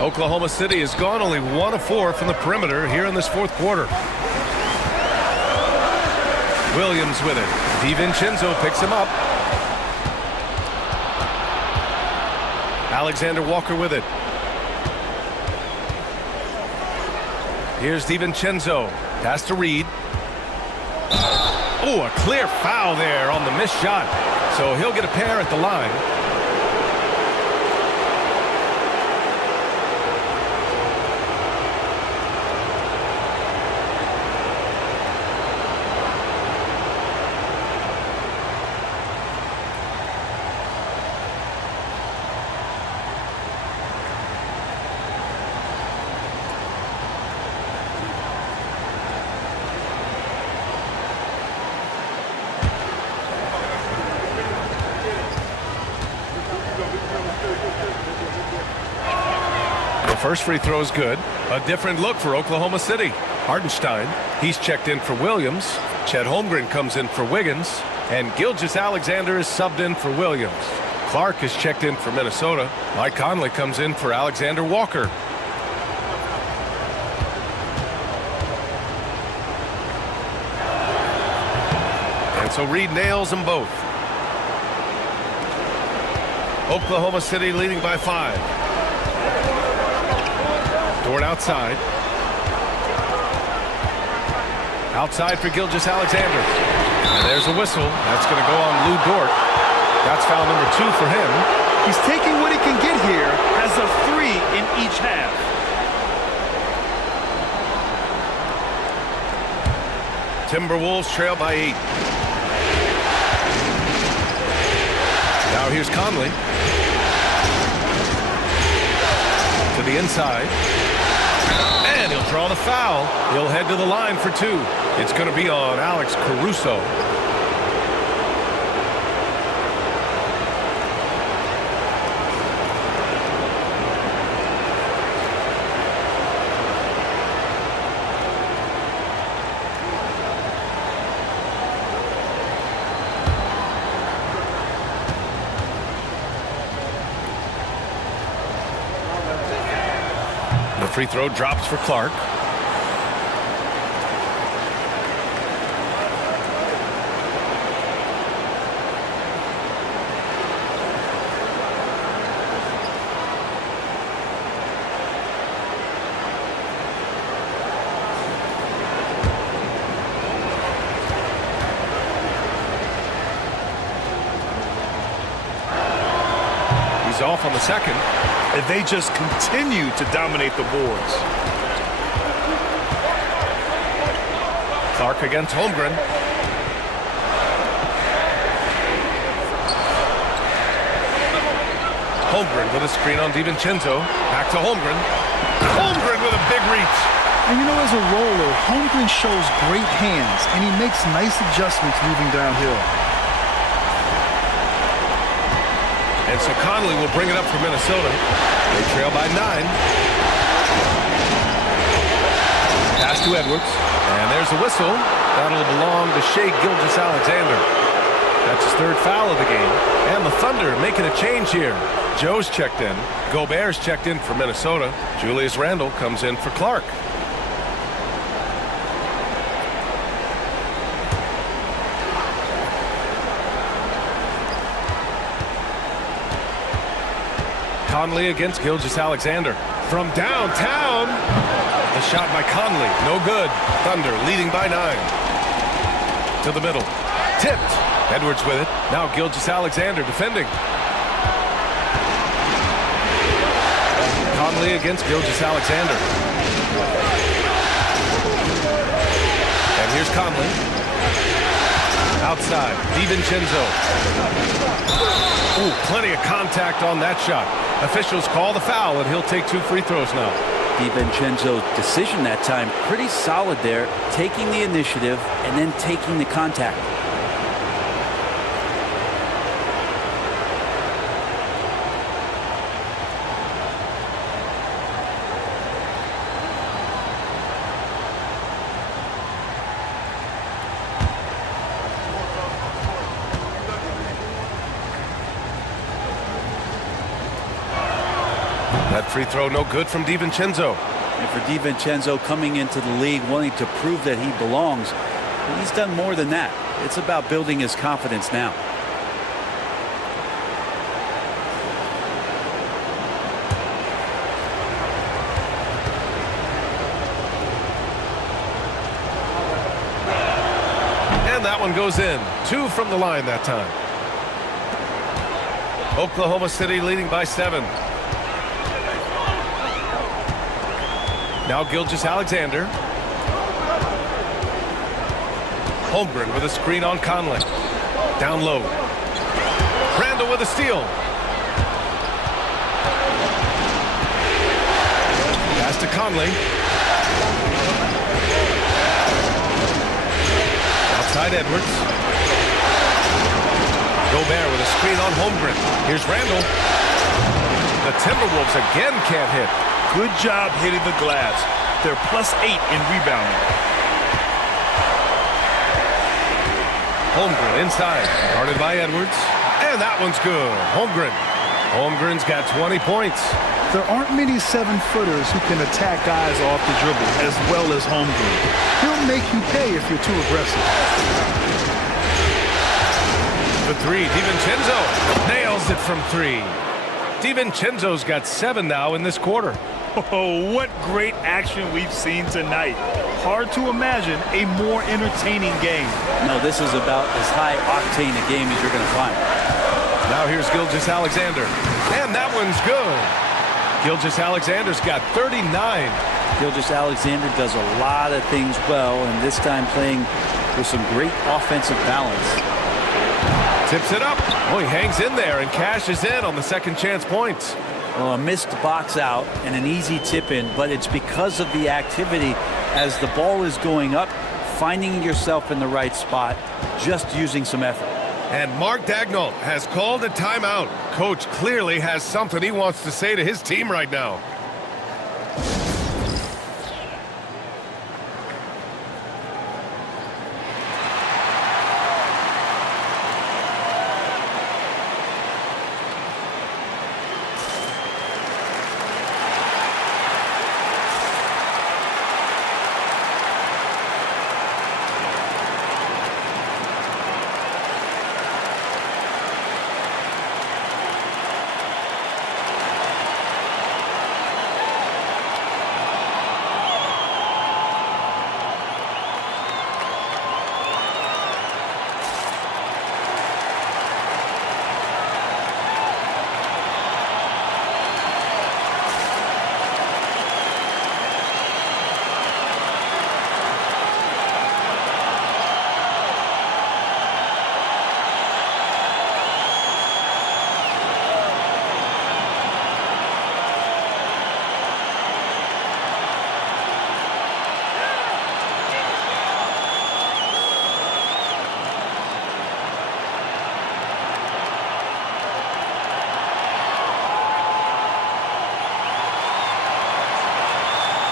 Oklahoma City has gone only 1 of 4 from the perimeter here in this fourth quarter. Williams with it. DiVincenzo picks him up. Alexander Walker with it. Here's DiVincenzo. Pass to Reed. Oh, a clear foul there on the missed shot. So he'll get a pair at the line. First free throw is good. A different look for Oklahoma City. Hartenstein, he's checked in for Williams. Chet Holmgren comes in for Wiggins. And Gilgeous-Alexander is subbed in for Williams. Clark is checked in for Minnesota. Mike Conley comes in for Alexander Walker. And so Reed nails them both. Oklahoma City leading by 5. Dort outside. Outside for Gilgeous-Alexander. And there's a whistle. That's going to go on Lou Dort. That's foul number 2 for him. He's taking what he can get here as a 3 in each half. Timberwolves trail by 8. Now here's Conley. To the inside. And he'll draw the foul. He'll head to the line for 2. It's going to be on Alex Caruso. Free throw drops for Clark. He's off on the second. And they just continue to dominate the boards. Clark against Holmgren. Holmgren with a screen on DiVincenzo. Back to Holmgren. Holmgren with a big reach. And you know, as a roller, Holmgren shows great hands, and he makes nice adjustments moving downhill. And so Conley will bring it up for Minnesota. They trail by 9. Pass to Edwards. And there's a whistle. That'll belong to Shai Gilgeous-Alexander. That's his 3rd foul of the game. And the Thunder making a change here. Joe's checked in. Gobert's checked in for Minnesota. Julius Randle comes in for Clark. Conley against Gilgeous-Alexander. From downtown. The shot by Conley. No good. Thunder leading by 9. To the middle. Tipped. Edwards with it. Now Gilgeous-Alexander defending. Conley against Gilgeous-Alexander. And here's Conley. Outside. DiVincenzo. Ooh, plenty of contact on that shot. Officials call the foul, and he'll take 2 free throws now. DiVincenzo's decision that time, pretty solid there, taking the initiative and then taking the contact. That free throw no good from DiVincenzo. And for DiVincenzo coming into the league wanting to prove that he belongs, he's done more than that. It's about building his confidence now. And that one goes in. 2 from the line that time. Oklahoma City leading by 7. Now Gilgeous-Alexander. Holmgren with a screen on Conley. Down low. Randle with a steal. Pass to Conley. Outside Edwards. Gobert with a screen on Holmgren. Here's Randle. The Timberwolves again can't hit. Good job hitting the glass. They're +8 in rebounding. Holmgren inside. Guarded by Edwards. And that one's good. Holmgren's got 20 points. There aren't many 7-footers who can attack guys off the dribble as well as Holmgren. He'll make you pay if you're too aggressive. The 3, DiVincenzo nails it from 3. DiVincenzo's got 7 now in this quarter. Oh, what great action we've seen tonight. Hard to imagine a more entertaining game. No, this is about as high-octane a game as you're going to find. Now here's Gilgeous-Alexander. And that one's good. Gilgeous-Alexander's got 39. Gilgeous-Alexander does a lot of things well, and this time playing with some great offensive balance. Tips it up. Oh, he hangs in there and cashes in on the second chance points. Well, a missed box out and an easy tip in, but it's because of the activity as the ball is going up, finding yourself in the right spot, just using some effort. And Mark Daigneault has called a timeout. Coach clearly has something he wants to say to his team right now.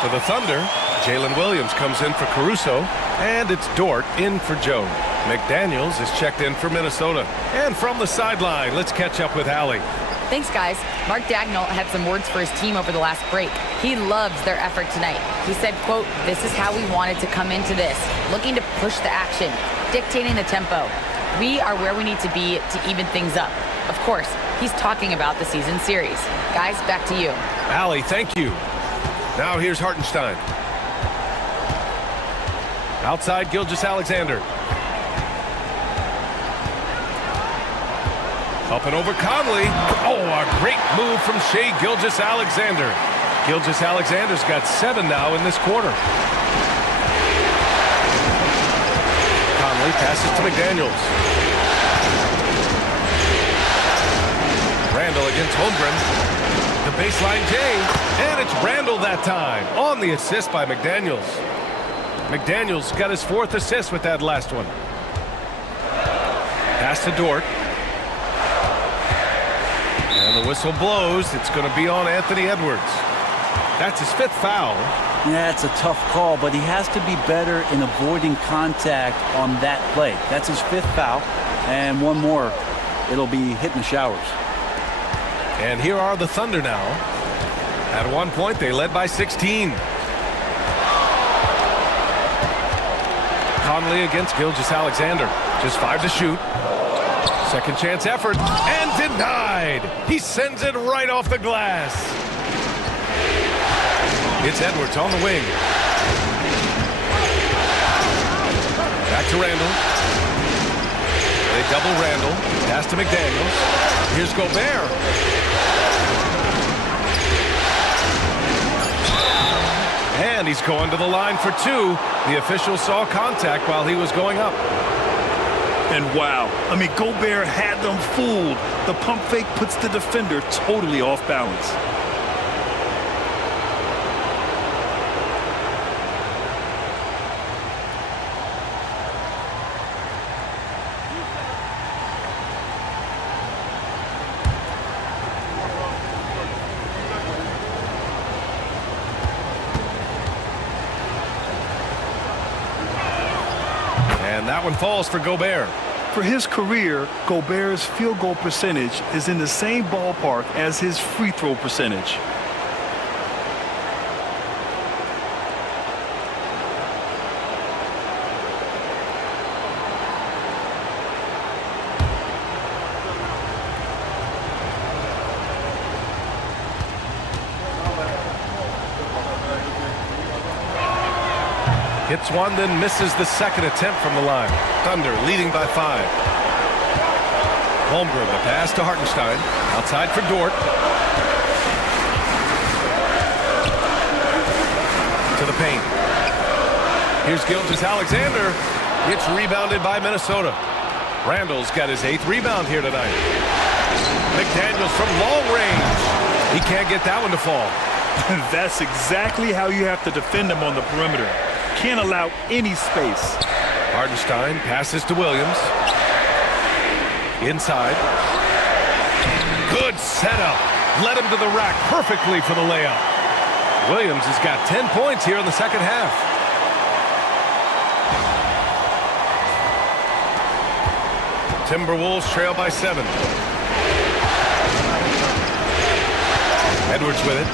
For the Thunder, Jalen Williams comes in for Caruso, and it's Dort in for Joe. McDaniels is checked in for Minnesota. And from the sideline, let's catch up with Allie. Thanks, guys. Mark Dagnall had some words for his team over the last break. He loves their effort tonight. He said, quote, "This is how we wanted to come into this, looking to push the action, dictating the tempo. We are where we need to be to even things up." Of course, he's talking about the season series. Guys, back to you. Allie, thank you. Now here's Hartenstein. Outside, Gilgeous-Alexander. Up and over Conley. Oh, a great move from Shai Gilgeous-Alexander. Gilgeous-Alexander's got 7 now in this quarter. Conley passes to McDaniels. Randall against Holmgren. The baseline J, and it's Randall that time on the assist by McDaniels. McDaniels got his 4th assist with that last one. Pass to Dort. And the whistle blows. It's going to be on Anthony Edwards. That's his 5th foul. Yeah, it's a tough call, but he has to be better in avoiding contact on that play. That's his 5th foul, and one more. It'll be hitting the showers. And here are the Thunder now. At one point, they led by 16. Conley against Gilgeous-Alexander. Just 5 to shoot. Second chance effort, and denied. He sends it right off the glass. It's Edwards on the wing. Back to Randall. They double Randall. Pass to McDaniels. Here's Gobert. And he's going to the line for 2. The official saw contact while he was going up. And wow, I mean, Gobert had them fooled. The pump fake puts the defender totally off balance. And that one falls for Gobert. For his career, Gobert's field goal percentage is in the same ballpark as his free throw percentage. Hits one, then misses the second attempt from the line. Thunder leading by 5. Holmgren, the pass to Hartenstein. Outside for Dort. To the paint. Here's Gilgeous-Alexander. It's rebounded by Minnesota. Randall's got his 8th rebound here tonight. McDaniels from long range. He can't get that one to fall. That's exactly how you have to defend him on the perimeter. Can't allow any space. Hartenstein passes to Williams. Inside. Good setup. Led him to the rack perfectly for the layup. Williams has got 10 points here in the second half. Timberwolves trail by 7. Edwards with it.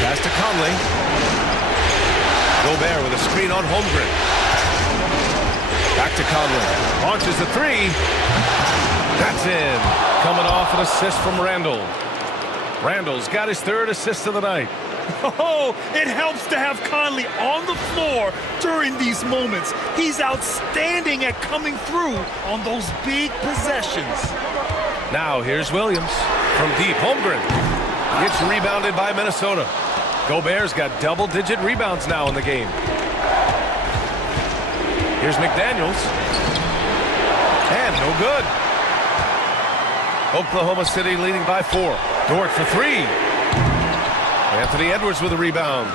Pass to Conley. Gobert with a screen on Holmgren. Back to Conley. Launches the 3. That's in. Coming off an assist from Randall. Randall's got his 3rd assist of the night. Oh, it helps to have Conley on the floor during these moments. He's outstanding at coming through on those big possessions. Now here's Williams from deep. Holmgren gets rebounded by Minnesota. Gobert's got double-digit rebounds now in the game. Here's McDaniels. And no good. Oklahoma City leading by 4. Dort for 3. Anthony Edwards with a rebound.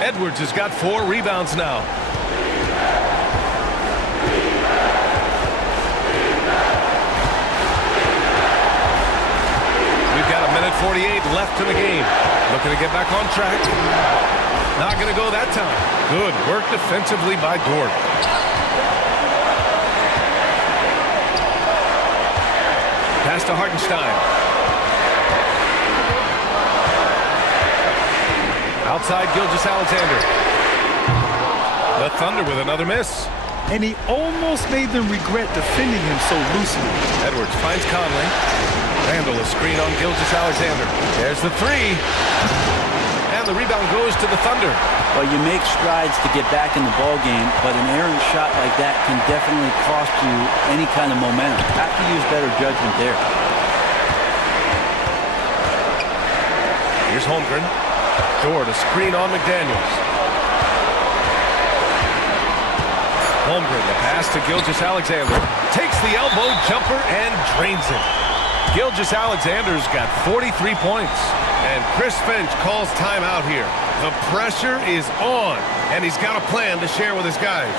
Edwards has got 4 rebounds now. We've got 1:48 left in the game. Looking to get back on track. Not going to go that time. Good work defensively by Dort. Pass to Hartenstein. Outside Gilgeous-Alexander. The Thunder with another miss. And he almost made them regret defending him so loosely. Edwards finds Conley. Randall a screen on Gilgeous-Alexander. There's the three. And the rebound goes to the Thunder. Well, you make strides to get back in the ball game, but an errant shot like that can definitely cost you any kind of momentum. Have to use better judgment there. Here's Holmgren. Dort a screen on McDaniels. Holmgren, the pass to Gilgeous-Alexander. Takes the elbow jumper and drains it. Gilgeous-Alexander's got 43 points. And Chris Finch calls timeout here. The pressure is on, and he's got a plan to share with his guys.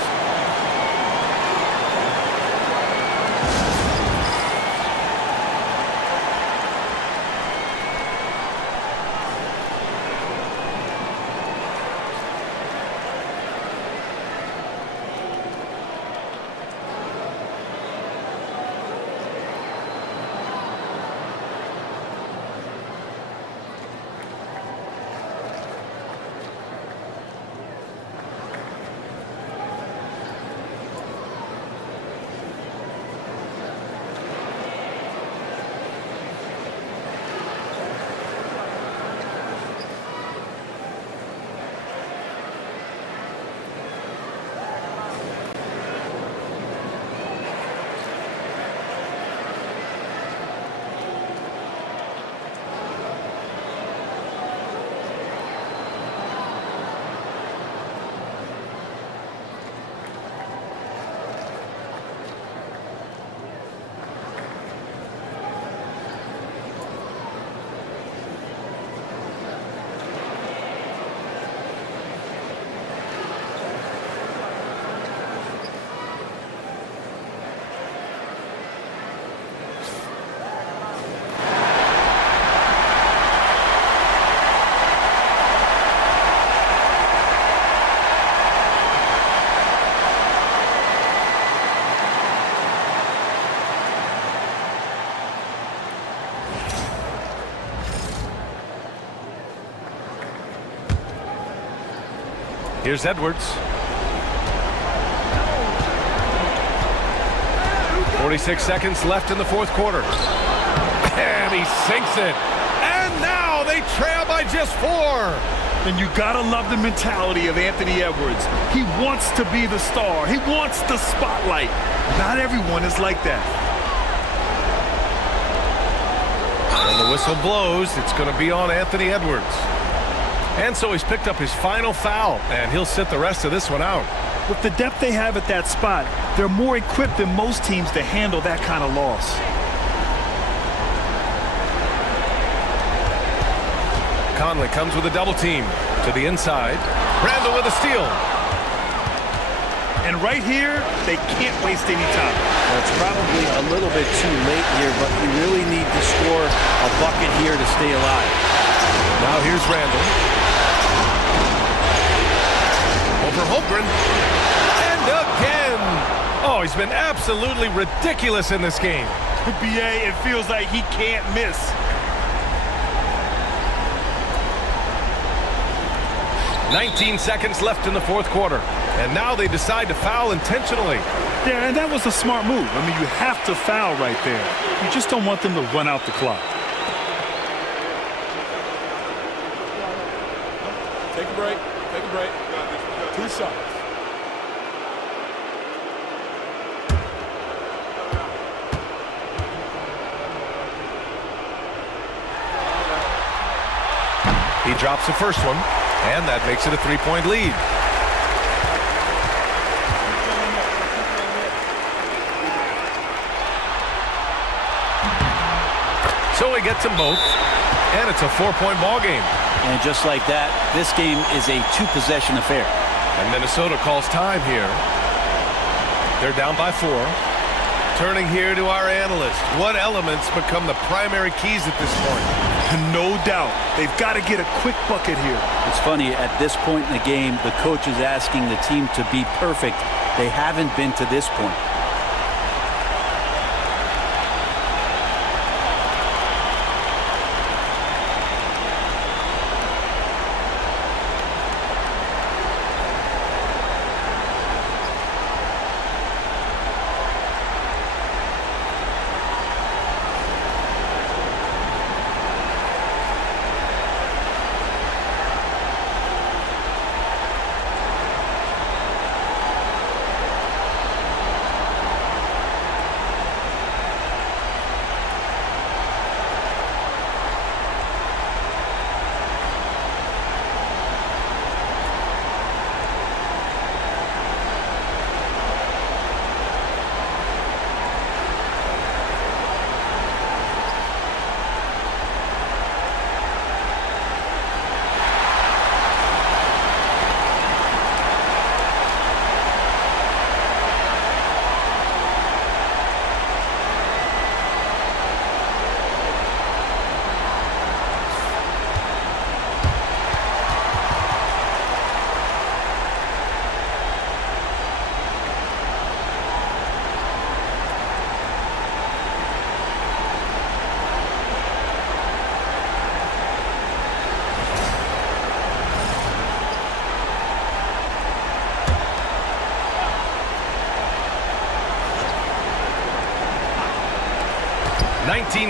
Here's Edwards. 46 seconds left in the fourth quarter. And he sinks it. And now they trail by just 4. And you gotta love the mentality of Anthony Edwards. He wants to be the star. He wants the spotlight. Not everyone is like that. And the whistle blows. It's going to be on Anthony Edwards. And so he's picked up his final foul, and he'll sit the rest of this one out. With the depth they have at that spot, they're more equipped than most teams to handle that kind of loss. Conley comes with a double team to the inside. Randall with a steal. And right here, they can't waste any time. Well, it's probably a little bit too late here, but you really need to score a bucket here to stay alive. Now here's Randall. Over Holmgren. And again. Oh, he's been absolutely ridiculous in this game. BA, it feels like he can't miss. "19 seconds left in the fourth quarter. And now they decide to foul intentionally. Yeah, and that was a smart move. I mean, you have to foul right there. You just don't want them to run out the clock. Take a break. Take a break. 2 shots. He drops the first one, and that makes it a 3-point lead. So he gets them both, and it's a 4-point ball game. And just like that, this game is a 2-possession affair. And Minnesota calls time here. They're down by 4. Turning here to our analyst. What elements become the primary keys at this point? No doubt. They've got to get a quick bucket here. It's funny, at this point in the game, the coach is asking the team to be perfect. They haven't been to this point.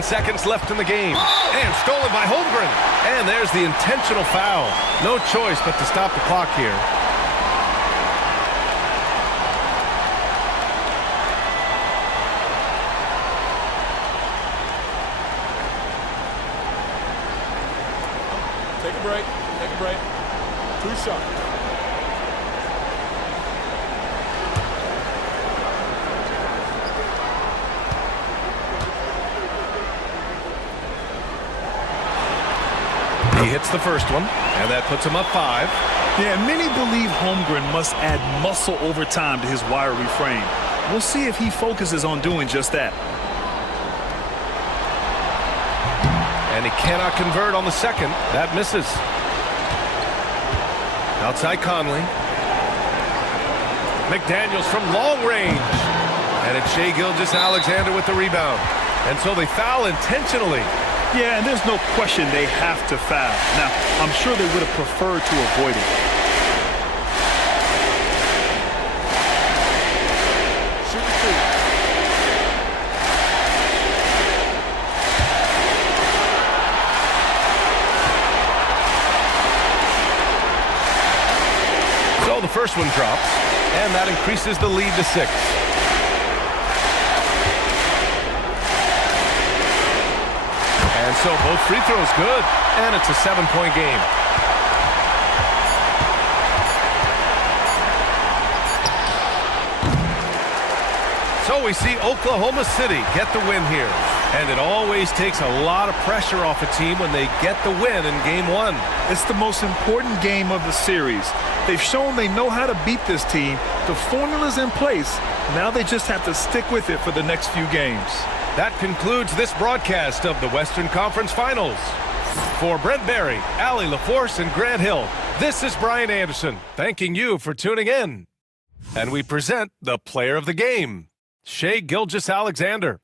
Seconds left in the game. And stolen by Holmgren. And there's the intentional foul. No choice but to stop the clock here. Take a break. Take a break. 2 shots. He hits the first one, and that puts him up 5. Yeah, many believe Holmgren must add muscle over time to his wiry frame. We'll see if he focuses on doing just that. And he cannot convert on the second. That misses. Outside Conley. McDaniels from long range. And it's Shai Gilgeous-Alexander with the rebound. And so they foul intentionally. Yeah, and there's no question they have to foul. Now, I'm sure they would have preferred to avoid it. Shoot the 2. So the first one drops, and that increases the lead to 6. And so both free throws good, and it's a 7-point game. So we see Oklahoma City get the win here. And it always takes a lot of pressure off a team when they get the win in Game 1. It's the most important game of the series. They've shown they know how to beat this team. The formula's in place. Now they just have to stick with it for the next few games. That concludes this broadcast of the Western Conference Finals. For Brent Barry, Allie LaForce, and Grant Hill, this is Brian Anderson, thanking you for tuning in. And we present the player of the game, Shai Gilgeous-Alexander.